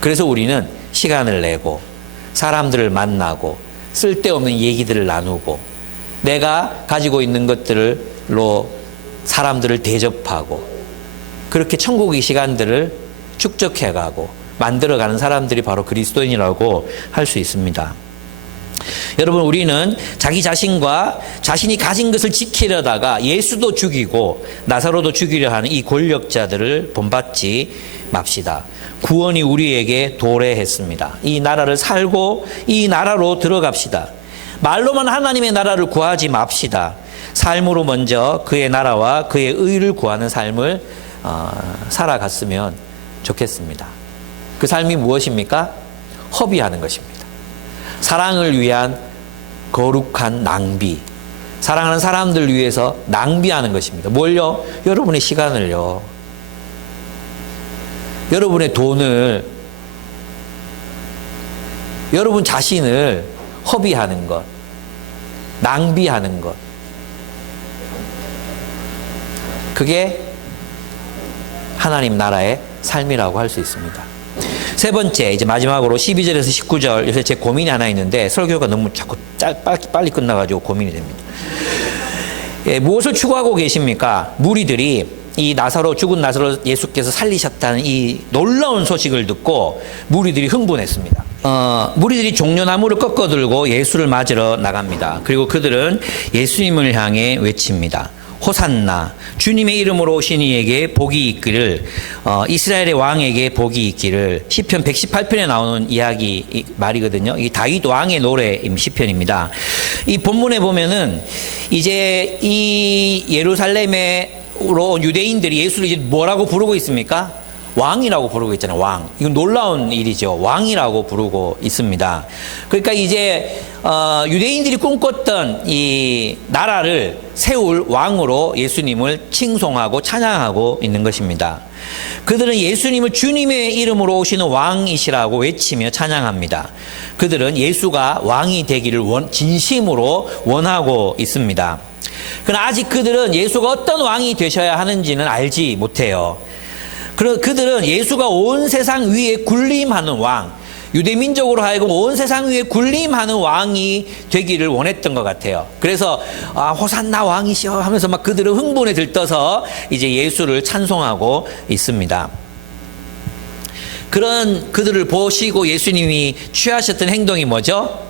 그래서 우리는 시간을 내고 사람들을 만나고 쓸데없는 얘기들을 나누고 내가 가지고 있는 것들로 사람들을 대접하고 그렇게 천국의 시간들을 축적해가고 만들어가는 사람들이 바로 그리스도인이라고 할 수 있습니다. 여러분, 우리는 자기 자신과 자신이 가진 것을 지키려다가 예수도 죽이고 나사로도 죽이려 하는 이 권력자들을 본받지 맙시다. 구원이 우리에게 도래했습니다. 이 나라를 살고 이 나라로 들어갑시다. 말로만 하나님의 나라를 구하지 맙시다. 삶으로 먼저 그의 나라와 그의 의를 구하는 삶을 살아갔으면 좋겠습니다. 그 삶이 무엇입니까? 허비하는 것입니다. 사랑을 위한 거룩한 낭비, 사랑하는 사람들 위해서 낭비하는 것입니다. 뭘요? 여러분의 시간을요, 여러분의 돈을, 여러분 자신을 허비하는 것, 낭비하는 것, 그게 하나님 나라의 삶이라고 할 수 있습니다. 세 번째, 이제 마지막으로 12절에서 19절, 요새 제 고민이 하나 있는데 설교가 너무 자꾸 빨리 끝나가지고 고민이 됩니다. 무엇을 추구하고 계십니까? 무리들이 이 죽은 나사로 예수께서 살리셨다는 이 놀라운 소식을 듣고 무리들이 흥분했습니다. 무리들이 종려나무를 꺾어들고 예수를 맞으러 나갑니다. 그리고 그들은 예수님을 향해 외칩니다. 호산나, 주님의 이름으로 오신 이에게 복이 있기를, 이스라엘의 왕에게 복이 있기를. 시편 118편에 나오는 말이거든요. 이 다윗 왕의 노래 시편입니다. 이 본문에 보면은 이제 이 예루살렘으로 온 유대인들이 예수를 이제 뭐라고 부르고 있습니까? 왕이라고 부르고 있잖아요. 왕. 이건 놀라운 일이죠. 왕이라고 부르고 있습니다. 그러니까 이제 유대인들이 꿈꿨던 이 나라를 세울 왕으로 예수님을 칭송하고 찬양하고 있는 것입니다. 그들은 예수님을 주님의 이름으로 오시는 왕이시라고 외치며 찬양합니다. 그들은 예수가 왕이 되기를 진심으로 원하고 있습니다. 그러나 아직 그들은 예수가 어떤 왕이 되셔야 하는지는 알지 못해요. 그들은 예수가 온 세상 위에 군림하는 왕, 유대민족으로 하여금 온 세상 위에 군림하는 왕이 되기를 원했던 것 같아요. 그래서 호산나 왕이시여 하면서 막 그들은 흥분에 들떠서 이제 예수를 찬송하고 있습니다. 그런 그들을 보시고 예수님이 취하셨던 행동이 뭐죠?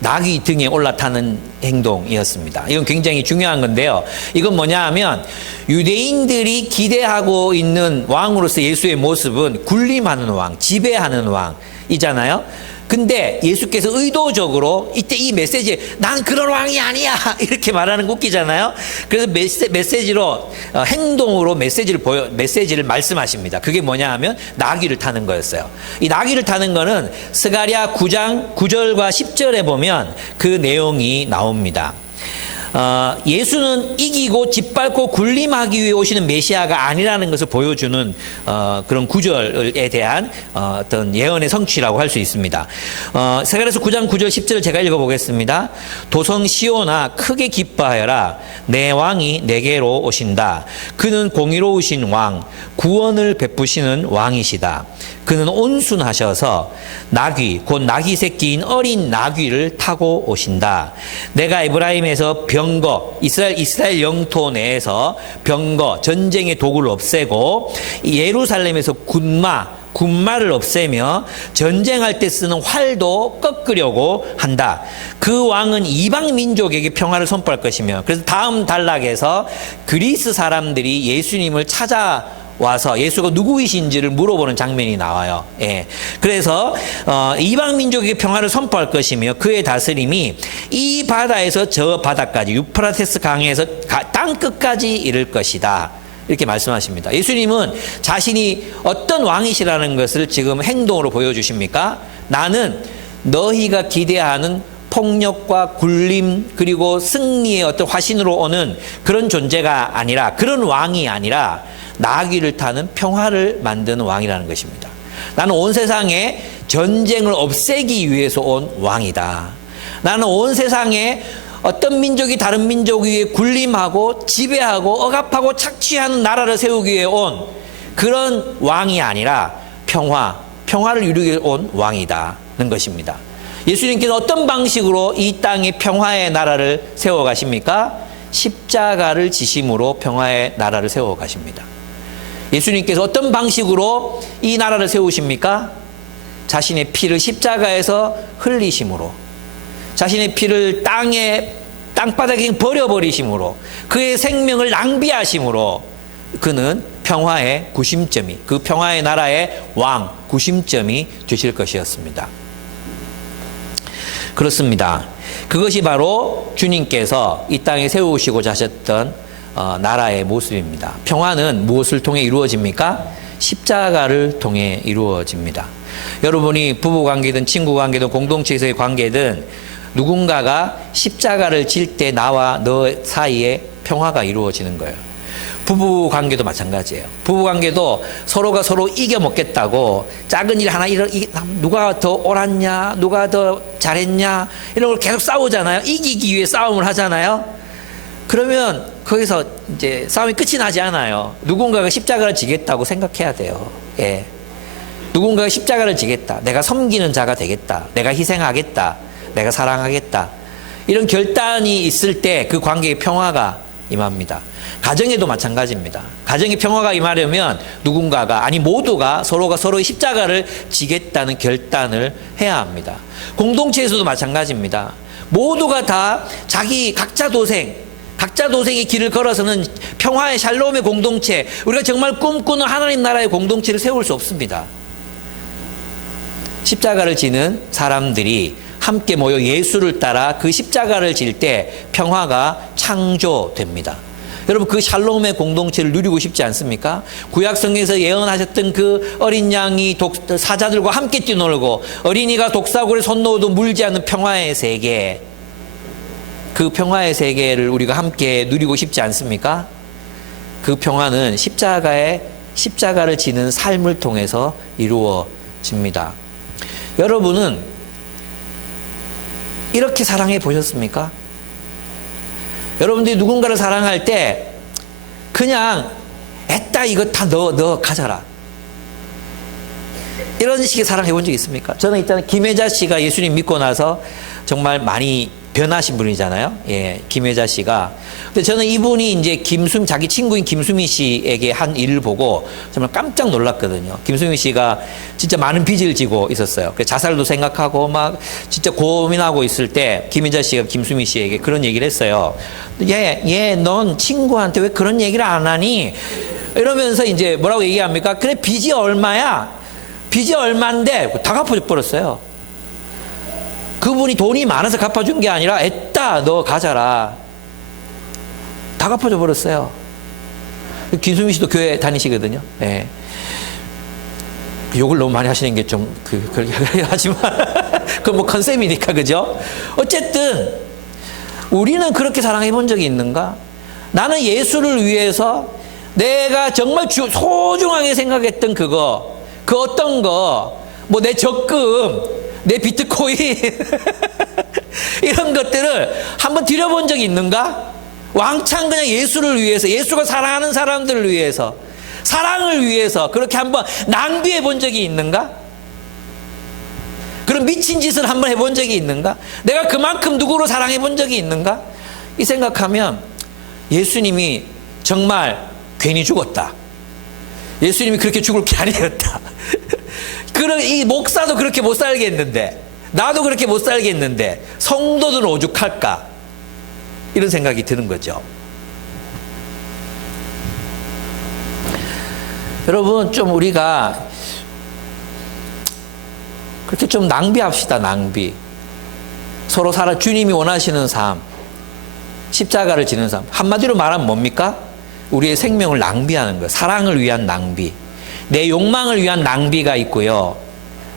나귀 등에 올라타는 행동이었습니다. 이건 굉장히 중요한 건데요. 이건 뭐냐 하면 유대인들이 기대하고 있는 왕으로서 예수의 모습은 군림하는 왕, 지배하는 왕이잖아요. 근데 예수께서 의도적으로 이때 이 메시지에 난 그런 왕이 아니야 이렇게 말하는 거 웃기잖아요. 그래서 메시지로 행동으로 메시지를 말씀하십니다. 그게 뭐냐 하면 나귀를 타는 거였어요. 이 나귀를 타는 거는 스가랴 9장 9절과 10절에 보면 그 내용이 나옵니다. 예수는 이기고 짓밟고 군림하기 위해 오시는 메시아가 아니라는 것을 보여주는 그런 구절에 대한 어떤 예언의 성취라고 할 수 있습니다. 스가랴서 9장 9절 10절을 제가 읽어보겠습니다. 도성 시온아 크게 기뻐하여라. 내 왕이 내게로 오신다. 그는 공의로우신 왕, 구원을 베푸시는 왕이시다. 그는 온순하셔서 나귀, 곧 나귀 새끼인 어린 나귀를 타고 오신다. 내가 에브라임에서 병거, 이스라엘 영토 내에서 병거, 전쟁의 도구를 없애고 예루살렘에서 군마를 없애며 전쟁할 때 쓰는 활도 꺾으려고 한다. 그 왕은 이방 민족에게 평화를 선포할 것이며, 그래서 다음 단락에서 그리스 사람들이 예수님을 찾아와서 예수가 누구이신지를 물어보는 장면이 나와요. 예. 그래서 이방 민족에게 평화를 선포할 것이며 그의 다스림이 이 바다에서 저 바다까지 유프라테스 강에서 땅 끝까지 이를 것이다. 이렇게 말씀하십니다. 예수님은 자신이 어떤 왕이시라는 것을 지금 행동으로 보여주십니까? 나는 너희가 기대하는 폭력과 굴림 그리고 승리의 어떤 화신으로 오는 그런 존재가 아니라, 그런 왕이 아니라 나귀를 타는 평화를 만드는 왕이라는 것입니다. 나는 온 세상에 전쟁을 없애기 위해서 온 왕이다. 나는 온 세상에 어떤 민족이 다른 민족 위에 군림하고 지배하고 억압하고 착취하는 나라를 세우기 위해 온 그런 왕이 아니라 평화를 이루기 위해 온 왕이다는 것입니다. 예수님께서 어떤 방식으로 이 땅에 평화의 나라를 세워가십니까? 십자가를 지심으로 평화의 나라를 세워가십니다. 예수님께서 어떤 방식으로 이 나라를 세우십니까? 자신의 피를 십자가에서 흘리심으로, 자신의 피를 땅바닥에 버려버리심으로, 그의 생명을 낭비하심으로 그는 평화의 구심점이, 그 평화의 나라의 왕, 구심점이 되실 것이었습니다. 그렇습니다. 그것이 바로 주님께서 이 땅에 세우시고자 하셨던 나라의 모습입니다. 평화는 무엇을 통해 이루어집니까? 십자가를 통해 이루어집니다. 여러분이 부부관계든 친구관계든 공동체에서의 관계든 누군가가 십자가를 질 때 나와 너 사이에 평화가 이루어지는 거예요. 부부관계도 마찬가지예요. 부부관계도 서로가 서로 이겨먹겠다고 작은 일 하나 누가 더 옳았냐, 누가 더 잘했냐 이런 걸 계속 싸우잖아요. 이기기 위해 싸움을 하잖아요. 그러면 거기서 이제 싸움이 끝이 나지 않아요. 누군가가 십자가를 지겠다고 생각해야 돼요. 예. 누군가가 십자가를 지겠다. 내가 섬기는 자가 되겠다. 내가 희생하겠다. 내가 사랑하겠다. 이런 결단이 있을 때 그 관계에 평화가 임합니다. 가정에도 마찬가지입니다. 가정에 평화가 임하려면 누군가가, 아니 모두가 서로가 서로의 십자가를 지겠다는 결단을 해야 합니다. 공동체에서도 마찬가지입니다. 모두가 다 각자 도생의 길을 걸어서는 평화의 샬롬의 공동체, 우리가 정말 꿈꾸는 하나님 나라의 공동체를 세울 수 없습니다. 십자가를 지는 사람들이 함께 모여 예수를 따라 그 십자가를 질 때 평화가 창조됩니다. 여러분, 그 샬롬의 공동체를 누리고 싶지 않습니까? 구약성경에서 예언하셨던 그 어린 양이 사자들과 함께 뛰놀고 어린이가 독사골에 손 넣어도 물지 않는 평화의 세계, 그 평화의 세계를 우리가 함께 누리고 싶지 않습니까? 그 평화는 십자가를 지는 삶을 통해서 이루어집니다. 여러분은 이렇게 사랑해 보셨습니까? 여러분들이 누군가를 사랑할 때 그냥 애따 이거 다 너 가져라, 이런 식의 사랑해 본 적 있습니까? 저는 일단 김혜자 씨가 예수님 믿고 나서 정말 많이 변하신 분이잖아요. 예, 김혜자 씨가. 근데 저는 이분이 이제 자기 친구인 김수미 씨에게 한 일을 보고 정말 깜짝 놀랐거든요. 김수미 씨가 진짜 많은 빚을 지고 있었어요. 자살도 생각하고 막 진짜 고민하고 있을 때 김혜자 씨가 김수미 씨에게 그런 얘기를 했어요. 넌 친구한테 왜 그런 얘기를 안 하니? 이러면서 이제 뭐라고 얘기합니까? 그래, 빚이 얼마야? 빚이 얼만데? 다 갚아버렸어요. 그분이 돈이 많아서 갚아준 게 아니라 애따 너 가져라, 다 갚아줘 버렸어요. 김수미 씨도 교회 다니시거든요. 예. 욕을 너무 많이 하시는 게 좀 그렇게 하지만 그건 뭐 컨셉이니까, 그죠? 어쨌든 우리는 그렇게 사랑해 본 적이 있는가? 나는 예수를 위해서 내가 정말 소중하게 생각했던 그거, 그 어떤 거, 뭐 내 적금, 내 비트코인 이런 것들을 한번 드려본 적이 있는가? 왕창 그냥 예수를 위해서, 예수가 사랑하는 사람들을 위해서, 사랑을 위해서 그렇게 한번 낭비해 본 적이 있는가? 그런 미친 짓을 한번 해본 적이 있는가? 내가 그만큼 누구를 사랑해 본 적이 있는가? 이 생각하면 예수님이 정말 괜히 죽었다. 예수님이 그렇게 죽을 게 아니었다. 그런 이 목사도 그렇게 못 살겠는데, 나도 그렇게 못 살겠는데 성도들은 오죽할까? 이런 생각이 드는 거죠. 여러분, 좀 우리가 그렇게 좀 낭비합시다. 낭비. 서로 주님이 원하시는 삶, 십자가를 지는 삶. 한마디로 말하면 뭡니까? 우리의 생명을 낭비하는 거예요. 사랑을 위한 낭비. 내 욕망을 위한 낭비가 있고요,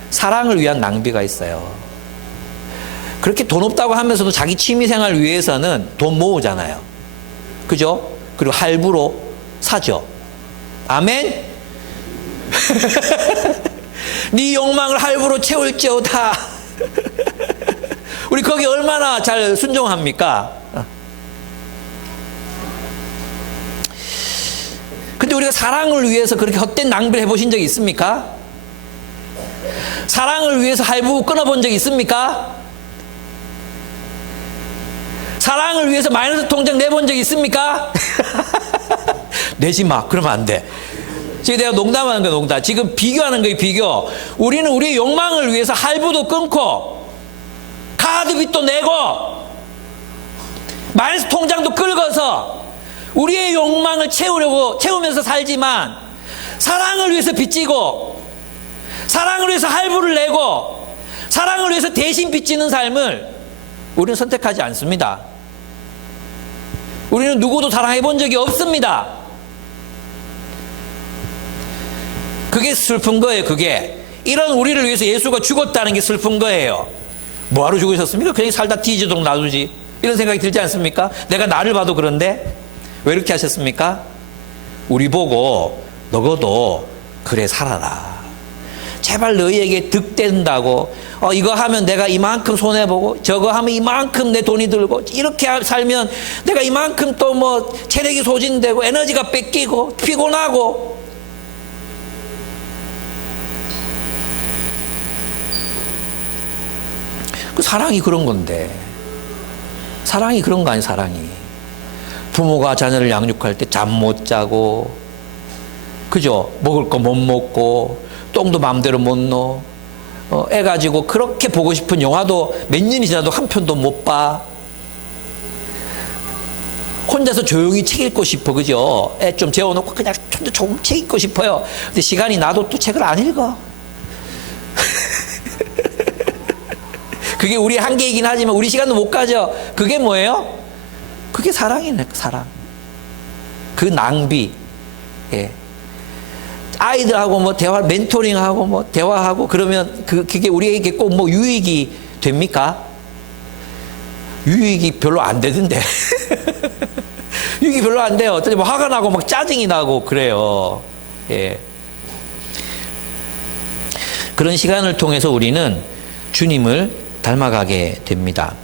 사랑을 위한 낭비가 있어요. 그렇게 돈 없다고 하면서도 자기 취미생활 위해서는 돈 모으잖아요. 그죠? 그리고 할부로 사죠. 아멘? 네 욕망을 할부로 채울지어다. 우리 거기 얼마나 잘 순종합니까? 근데 우리가 사랑을 위해서 그렇게 헛된 낭비를 해보신 적이 있습니까? 사랑을 위해서 할부 끊어본 적이 있습니까? 사랑을 위해서 마이너스 통장 내본 적이 있습니까? 내지 마. 그러면 안 돼. 지금 내가 농담하는 거야, 농담. 지금 비교하는 거예요, 비교. 우리는 우리의 욕망을 위해서 할부도 끊고, 카드빚도 내고, 마이너스 통장도 긁어서, 우리의 욕망을 채우면서 살지만, 사랑을 위해서 빚지고, 사랑을 위해서 할부를 내고, 사랑을 위해서 대신 빚지는 삶을 우리는 선택하지 않습니다. 우리는 누구도 사랑해 본 적이 없습니다. 그게 슬픈 거예요. 그게 이런 우리를 위해서 예수가 죽었다는 게 슬픈 거예요. 뭐하러 죽으셨습니까? 그냥 살다 뒤지도록 놔두지, 이런 생각이 들지 않습니까? 내가 나를 봐도 그런데 왜 이렇게 하셨습니까? 우리 보고 너도 그래 살아라. 제발 너희에게 득된다고, 이거 하면 내가 이만큼 손해보고, 저거 하면 이만큼 내 돈이 들고, 이렇게 살면 내가 이만큼 또 뭐 체력이 소진되고 에너지가 뺏기고 피곤하고. 그 사랑이 그런 건데, 사랑이 그런 거 아니에요. 사랑이 부모가 자녀를 양육할 때 잠 못 자고, 그죠? 먹을 거 못 먹고, 똥도 마음대로 못 넣어. 애 가지고 그렇게 보고 싶은 영화도 몇 년이 지나도 한 편도 못 봐. 혼자서 조용히 책 읽고 싶어, 그죠? 애 좀 재워놓고 그냥 조금 책 읽고 싶어요. 근데 시간이 나도 또 책을 안 읽어. 그게 우리 한계이긴 하지만 우리 시간도 못 가져. 그게 뭐예요? 그게 사랑이네, 사랑. 그 낭비. 예. 아이들하고 뭐 멘토링하고 뭐 대화하고 그러면 그게 우리에게 꼭 뭐 유익이 됩니까? 유익이 별로 안 되던데. 유익이 별로 안 돼요. 어떤 뭐 화가 나고 막 짜증이 나고 그래요. 예. 그런 시간을 통해서 우리는 주님을 닮아가게 됩니다.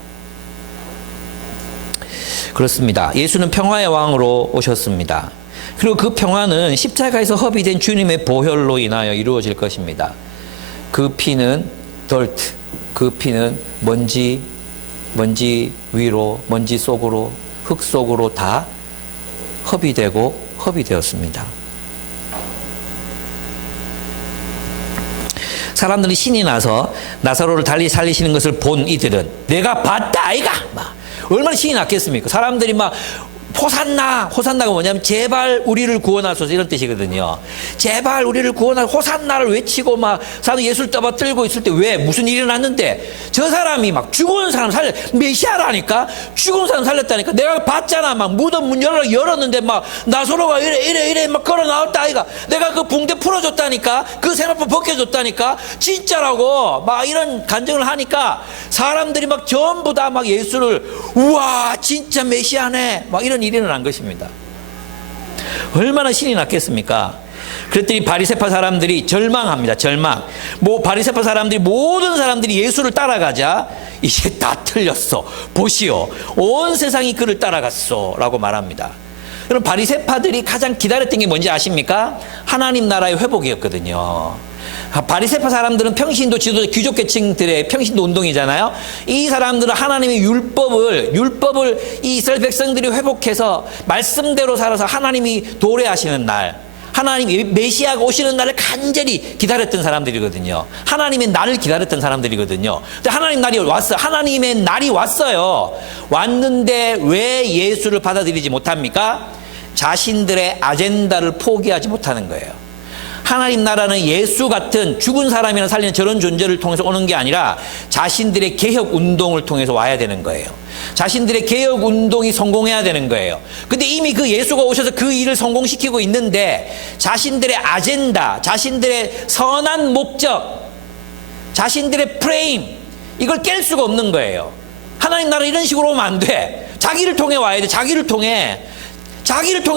그렇습니다. 예수는 평화의 왕으로 오셨습니다. 그리고 그 평화는 십자가에서 허비된 주님의 보혈로 인하여 이루어질 것입니다. 그 피는 dirt, 그 피는 먼지 위로, 먼지 속으로, 흙 속으로 다 허비되었습니다. 사람들이 신이 나서 나사로를 달리 살리시는 것을 본 이들은 내가 봤다 아이가, 막 얼마나 신이 났겠습니까? 사람들이 막 호산나가 뭐냐면 제발 우리를 구원하소서 이런 뜻이거든요. 제발 우리를 호산나를 외치고 막 사도 예수를 떠받들고 있을 때 왜 무슨 일이 났는데 저 사람이 막 죽은 사람 메시아라니까 죽은 사람 살렸다니까. 내가 봤잖아. 막 무덤 문 열었는데 막 나사로가 이래 막 걸어 나왔다 아이가. 내가 그 붕대 풀어줬다니까. 그 세마포 벗겨줬다니까. 진짜라고 막 이런 간증을 하니까 사람들이 막 전부 다 막 예수를 우와 진짜 메시아네 막 이런 일이 일어난 것입니다. 얼마나 신이 났겠습니까? 그랬더니 바리새파 사람들이 절망합니다. 절망. 바리새파 사람들이 모든 사람들이 예수를 따라가자 이제 다 틀렸어. 보시오. 온 세상이 그를 따라갔어. 라고 말합니다. 여러분 바리새파들이 가장 기다렸던 게 뭔지 아십니까? 하나님 나라의 회복이었거든요. 바리새파 사람들은 평신도 지도 귀족 계층들의 평신도 운동이잖아요. 이 사람들은 하나님의 율법을 이 이스라엘 백성들이 회복해서 말씀대로 살아서 하나님이 도래하시는 날, 하나님 메시아가 오시는 날을 간절히 기다렸던 사람들이거든요. 하나님의 날을 기다렸던 사람들이거든요. 근데 하나님의 날이 왔어요. 왔는데 왜 예수를 받아들이지 못합니까? 자신들의 아젠다를 포기하지 못하는 거예요. 하나님 나라는 예수 같은 죽은 사람이나 살리는 저런 존재를 통해서 오는 게 아니라 자신들의 개혁 운동을 통해서 와야 되는 거예요. 자신들의 개혁 운동이 성공해야 되는 거예요. 근데 이미 그 예수가 오셔서 그 일을 성공시키고 있는데 자신들의 아젠다, 자신들의 선한 목적, 자신들의 프레임 이걸 깰 수가 없는 거예요. 하나님 나라 이런 식으로 오면 안 돼. 자기를 통해 와야 돼. 자기를 통해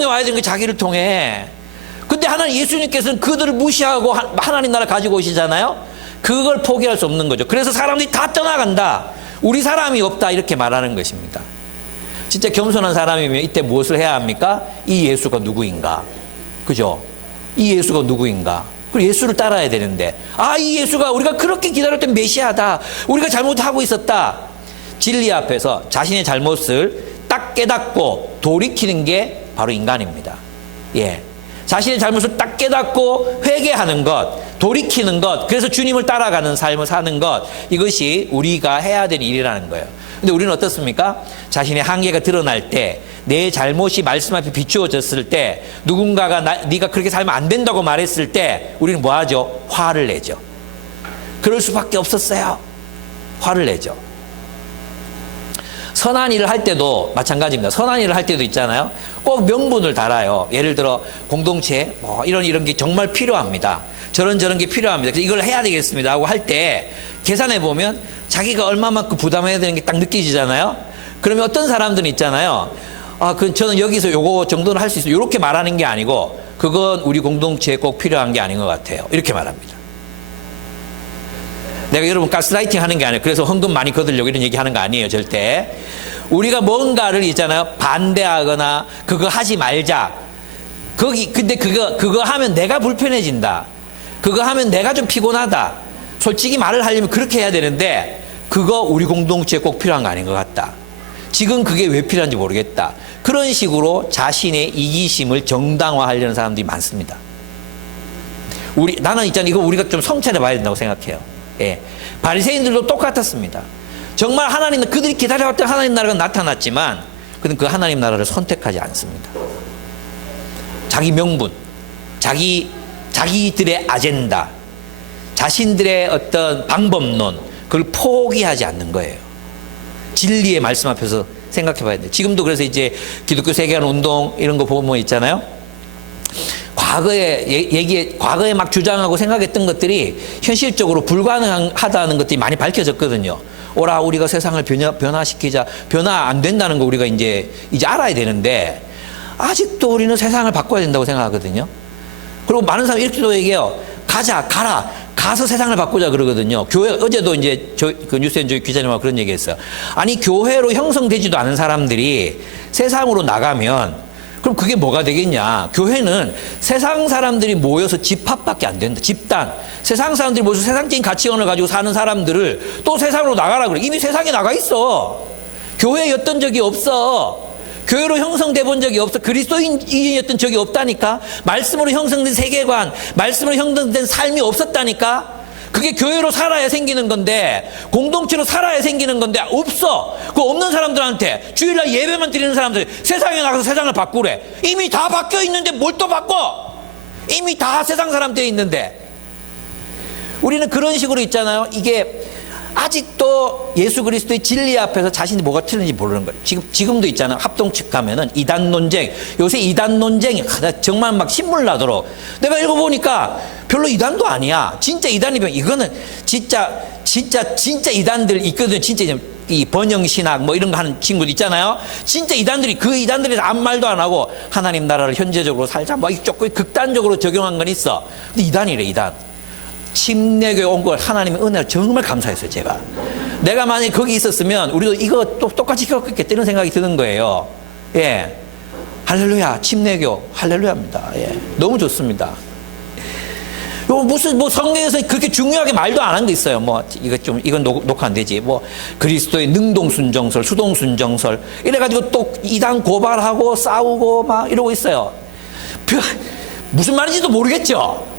와야 되는 거예요. 자기를 통해. 근데 하나님 예수님께서는 그들을 무시하고 하나님 나라 가지고 오시잖아요. 그걸 포기할 수 없는 거죠. 그래서 사람들이 다 떠나간다. 우리 사람이 없다 이렇게 말하는 것입니다. 진짜 겸손한 사람이면 이때 무엇을 해야 합니까? 이 예수가 누구인가? 그죠? 이 예수가 누구인가? 그리고 예수를 따라야 되는데 이 예수가 우리가 그렇게 기다렸던 메시아다. 우리가 잘못하고 있었다. 진리 앞에서 자신의 잘못을 딱 깨닫고 돌이키는 게 바로 인간입니다. 예. 자신의 잘못을 딱 깨닫고 회개하는 것, 돌이키는 것, 그래서 주님을 따라가는 삶을 사는 것, 이것이 우리가 해야 되는 일이라는 거예요. 근데 우리는 어떻습니까? 자신의 한계가 드러날 때, 내 잘못이 말씀 앞에 비추어졌을 때, 누군가가 네가 그렇게 살면 안 된다고 말했을 때 우리는 뭐 하죠? 화를 내죠. 그럴 수밖에 없었어요. 화를 내죠. 선한 일을 할 때도 마찬가지입니다. 선한 일을 할 때도 있잖아요. 꼭 명분을 달아요. 예를 들어 공동체 이런 게 정말 필요합니다. 저런 게 필요합니다. 그래서 이걸 해야 되겠습니다 하고 할 때 계산해 보면 자기가 얼마만큼 부담해야 되는 게 딱 느껴지잖아요. 그러면 어떤 사람들은 있잖아요. 저는 여기서 요거 정도는 할 수 있어요. 이렇게 말하는 게 아니고 그건 우리 공동체에 꼭 필요한 게 아닌 것 같아요. 이렇게 말합니다. 내가 여러분 가스라이팅 하는 게 아니에요. 그래서 헌금 많이 거두려고 이런 얘기 하는 거 아니에요. 절대. 우리가 뭔가를 있잖아요. 반대하거나 그거 하지 말자. 근데 그거 하면 내가 불편해진다. 그거 하면 내가 좀 피곤하다. 솔직히 말을 하려면 그렇게 해야 되는데 그거 우리 공동체에 꼭 필요한 거 아닌 것 같다. 지금 그게 왜 필요한지 모르겠다. 그런 식으로 자신의 이기심을 정당화하려는 사람들이 많습니다. 나는 있잖아요. 이거 우리가 좀 성찰해 봐야 된다고 생각해요. 예. 바리새인들도 똑같았습니다. 정말 그들이 기다려왔던 하나님 나라가 나타났지만 그는 그 하나님 나라를 선택하지 않습니다. 자기 명분, 자기들의 아젠다, 자신들의 어떤 방법론 그걸 포기하지 않는 거예요. 진리의 말씀 앞에서 생각해 봐야 돼요. 지금도 그래서 이제 기독교 세계관 운동 이런 거 보면 있잖아요. 과거에 막 주장하고 생각했던 것들이 현실적으로 불가능하다는 것들이 많이 밝혀졌거든요. 우리가 세상을 변화시키자. 변화 안 된다는 거 우리가 이제 알아야 되는데 아직도 우리는 세상을 바꿔야 된다고 생각하거든요. 그리고 많은 사람이 이렇게도 얘기해요. 가서 세상을 바꾸자 그러거든요. 어제도 이제 그 뉴스엔 저희 기자님하고 그런 얘기 했어요. 아니, 교회로 형성되지도 않은 사람들이 세상으로 나가면 그럼 그게 뭐가 되겠냐. 교회는 세상 사람들이 모여서 집합밖에 안 된다. 집단. 세상 사람들이 모여서 세상적인 가치관을 가지고 사는 사람들을 또 세상으로 나가라 그래. 이미 세상에 나가 있어. 교회였던 적이 없어. 교회로 형성돼 본 적이 없어. 그리스도인이었던 적이 없다니까. 말씀으로 형성된 세계관, 말씀으로 형성된 삶이 없었다니까. 그게 교회로 살아야 생기는 건데, 공동체로 살아야 생기는 건데 없어. 그 없는 사람들한테, 주일날 예배만 드리는 사람들, 세상에 나가서 세상을 바꾸래. 이미 다 바뀌어 있는데 뭘 또 바꿔? 이미 다 세상 사람 되어 있는데. 우리는 그런 식으로 있잖아요. 이게 아직도 예수 그리스도의 진리 앞에서 자신이 뭐가 틀린지 모르는 거예요. 지금도 있잖아요. 합동 측 가면은 이단 논쟁. 요새 이단 논쟁이 정말 막 신물 나도록. 내가 읽어보니까 별로 이단도 아니야. 진짜 이단이면 이거는 진짜 이단들 있거든요. 진짜 이 번영신학 뭐 이런 거 하는 친구들 있잖아요. 진짜 이단들이 그 이단들에서 아무 말도 안 하고 하나님 나라를 현재적으로 살자 뭐 조금 극단적으로 적용한 건 있어. 근데 이단이래, 이단. 침례교회 온 걸 하나님의 은혜를 정말 감사했어요. 내가 만약에 거기 있었으면 우리도 이거 또 똑같이 겪었겠다 이런 생각이 드는 거예요. 예, 할렐루야. 침례교 할렐루야입니다. 예, 너무 좋습니다. 무슨 성경에서 그렇게 중요하게 말도 안 한 게 있어요. 이건 녹화 안 되지. 그리스도의 능동순정설, 수동순정설 이래가지고 또 이단 고발하고 싸우고 막 이러고 있어요. 무슨 말인지도 모르겠죠.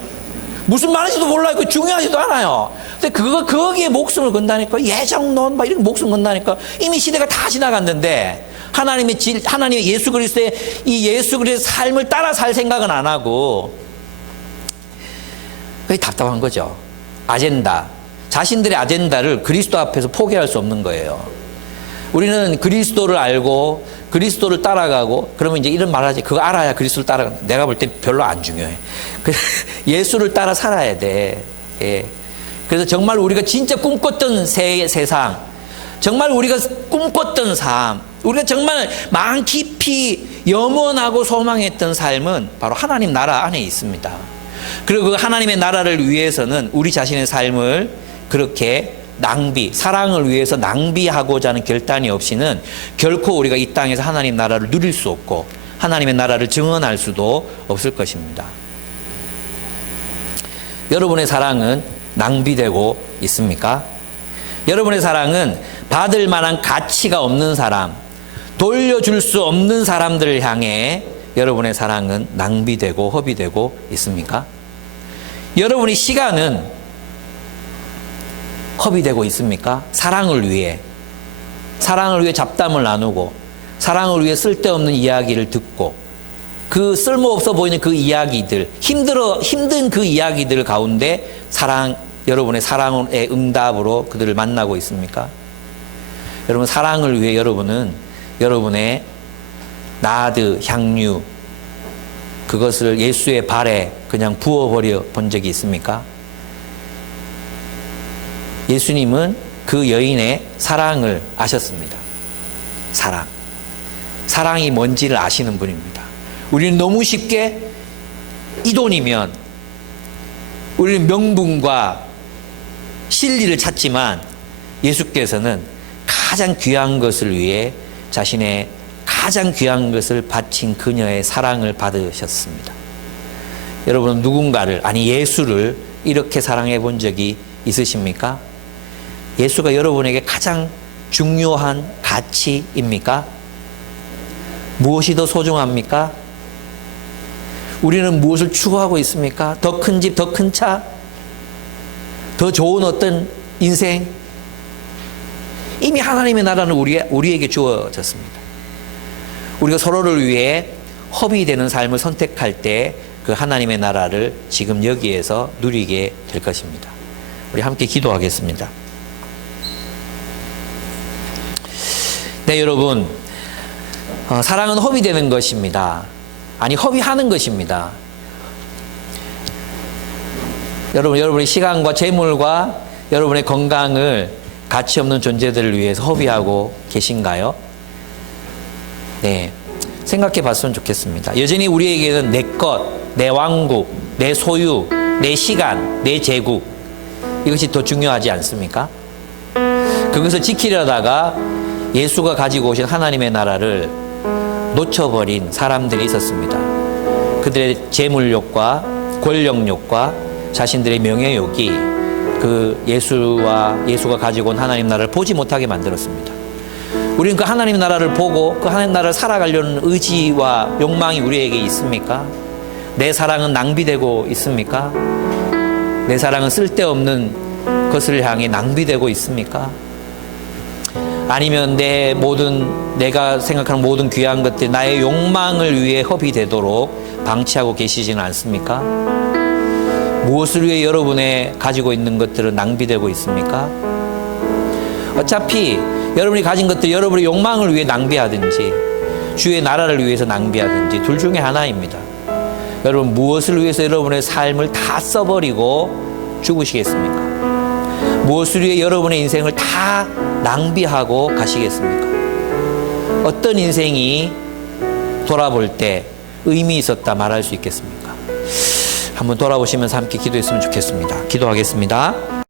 무슨 말인지도 몰라요. 그 중요하지도 않아요. 근데 거기에 목숨을 건다니까, 예정론 막 이런 목숨 건다니까. 이미 시대가 다 지나갔는데 하나님의 예수 그리스도의 이 예수 그리스도의 삶을 따라 살 생각은 안 하고, 그게 답답한 거죠. 아젠다, 자신들의 아젠다를 그리스도 앞에서 포기할 수 없는 거예요. 우리는 그리스도를 알고 그리스도를 따라가고, 그러면 이제 이런 말 하지. 그거 알아야 그리스도를 따라가. 내가 볼 때 별로 안 중요해. 예수를 따라 살아야 돼. 예. 그래서 정말 우리가 진짜 꿈꿨던 세상, 정말 우리가 꿈꿨던 삶, 우리가 정말 마음 깊이 염원하고 소망했던 삶은 바로 하나님 나라 안에 있습니다. 그리고 그 하나님의 나라를 위해서는 우리 자신의 삶을 그렇게 사랑을 위해서 낭비하고자 하는 결단이 없이는 결코 우리가 이 땅에서 하나님 나라를 누릴 수 없고 하나님의 나라를 증언할 수도 없을 것입니다. 여러분의 사랑은 낭비되고 있습니까? 여러분의 사랑은 받을 만한 가치가 없는 사람, 돌려줄 수 없는 사람들을 향해 여러분의 사랑은 낭비되고 허비되고 있습니까? 여러분의 시간은 허비되고 있습니까? 사랑을 위해 잡담을 나누고, 사랑을 위해 쓸데없는 이야기를 듣고, 그 쓸모없어 보이는 그 이야기들, 힘든 그 이야기들 가운데 여러분의 사랑의 응답으로 그들을 만나고 있습니까? 여러분, 사랑을 위해 여러분은 여러분의 나드, 향유, 그것을 예수의 발에 그냥 부어버려 본 적이 있습니까? 예수님은 그 여인의 사랑을 아셨습니다. 사랑이 뭔지를 아시는 분입니다. 우리는 너무 쉽게 이 돈이면 우리는 명분과 진리를 찾지만, 예수께서는 가장 귀한 것을 위해 자신의 가장 귀한 것을 바친 그녀의 사랑을 받으셨습니다. 여러분은 누군가를, 예수를 이렇게 사랑해 본 적이 있으십니까? 예수가 여러분에게 가장 중요한 가치입니까? 무엇이 더 소중합니까? 우리는 무엇을 추구하고 있습니까? 더 큰 집, 더 큰 차? 더 좋은 어떤 인생? 이미 하나님의 나라는 우리에게 주어졌습니다. 우리가 서로를 위해 허비되는 삶을 선택할 때 그 하나님의 나라를 지금 여기에서 누리게 될 것입니다. 우리 함께 기도하겠습니다. 네, 여러분, 사랑은 허비되는 것입니다. 허비하는 것입니다. 여러분의 시간과 재물과 여러분의 건강을 가치 없는 존재들을 위해서 허비하고 계신가요? 네, 생각해 봤으면 좋겠습니다. 여전히 우리에게는 내 것, 내 왕국, 내 소유, 내 시간, 내 제국, 이것이 더 중요하지 않습니까? 그것을 지키려다가 예수가 가지고 오신 하나님의 나라를 놓쳐버린 사람들이 있었습니다. 그들의 재물욕과 권력욕과 자신들의 명예욕이 그 예수가 가지고 온 하나님 나라를 보지 못하게 만들었습니다. 우리는 그 하나님 나라를 보고 그 하나님 나라를 살아가려는 의지와 욕망이 우리에게 있습니까? 내 사랑은 낭비되고 있습니까? 내 사랑은 쓸데없는 것을 향해 낭비되고 있습니까? 아니면 내가 생각하는 모든 귀한 것들이 나의 욕망을 위해 허비되도록 방치하고 계시지는 않습니까? 무엇을 위해 여러분의 가지고 있는 것들은 낭비되고 있습니까? 어차피 여러분이 가진 것들이 여러분의 욕망을 위해 낭비하든지 주의 나라를 위해서 낭비하든지 둘 중에 하나입니다. 여러분 무엇을 위해서 여러분의 삶을 다 써버리고 죽으시겠습니까? 무엇을 위해 여러분의 인생을 다 낭비하고 가시겠습니까? 어떤 인생이 돌아볼 때 의미 있었다 말할 수 있겠습니까? 한번 돌아보시면서 함께 기도했으면 좋겠습니다. 기도하겠습니다.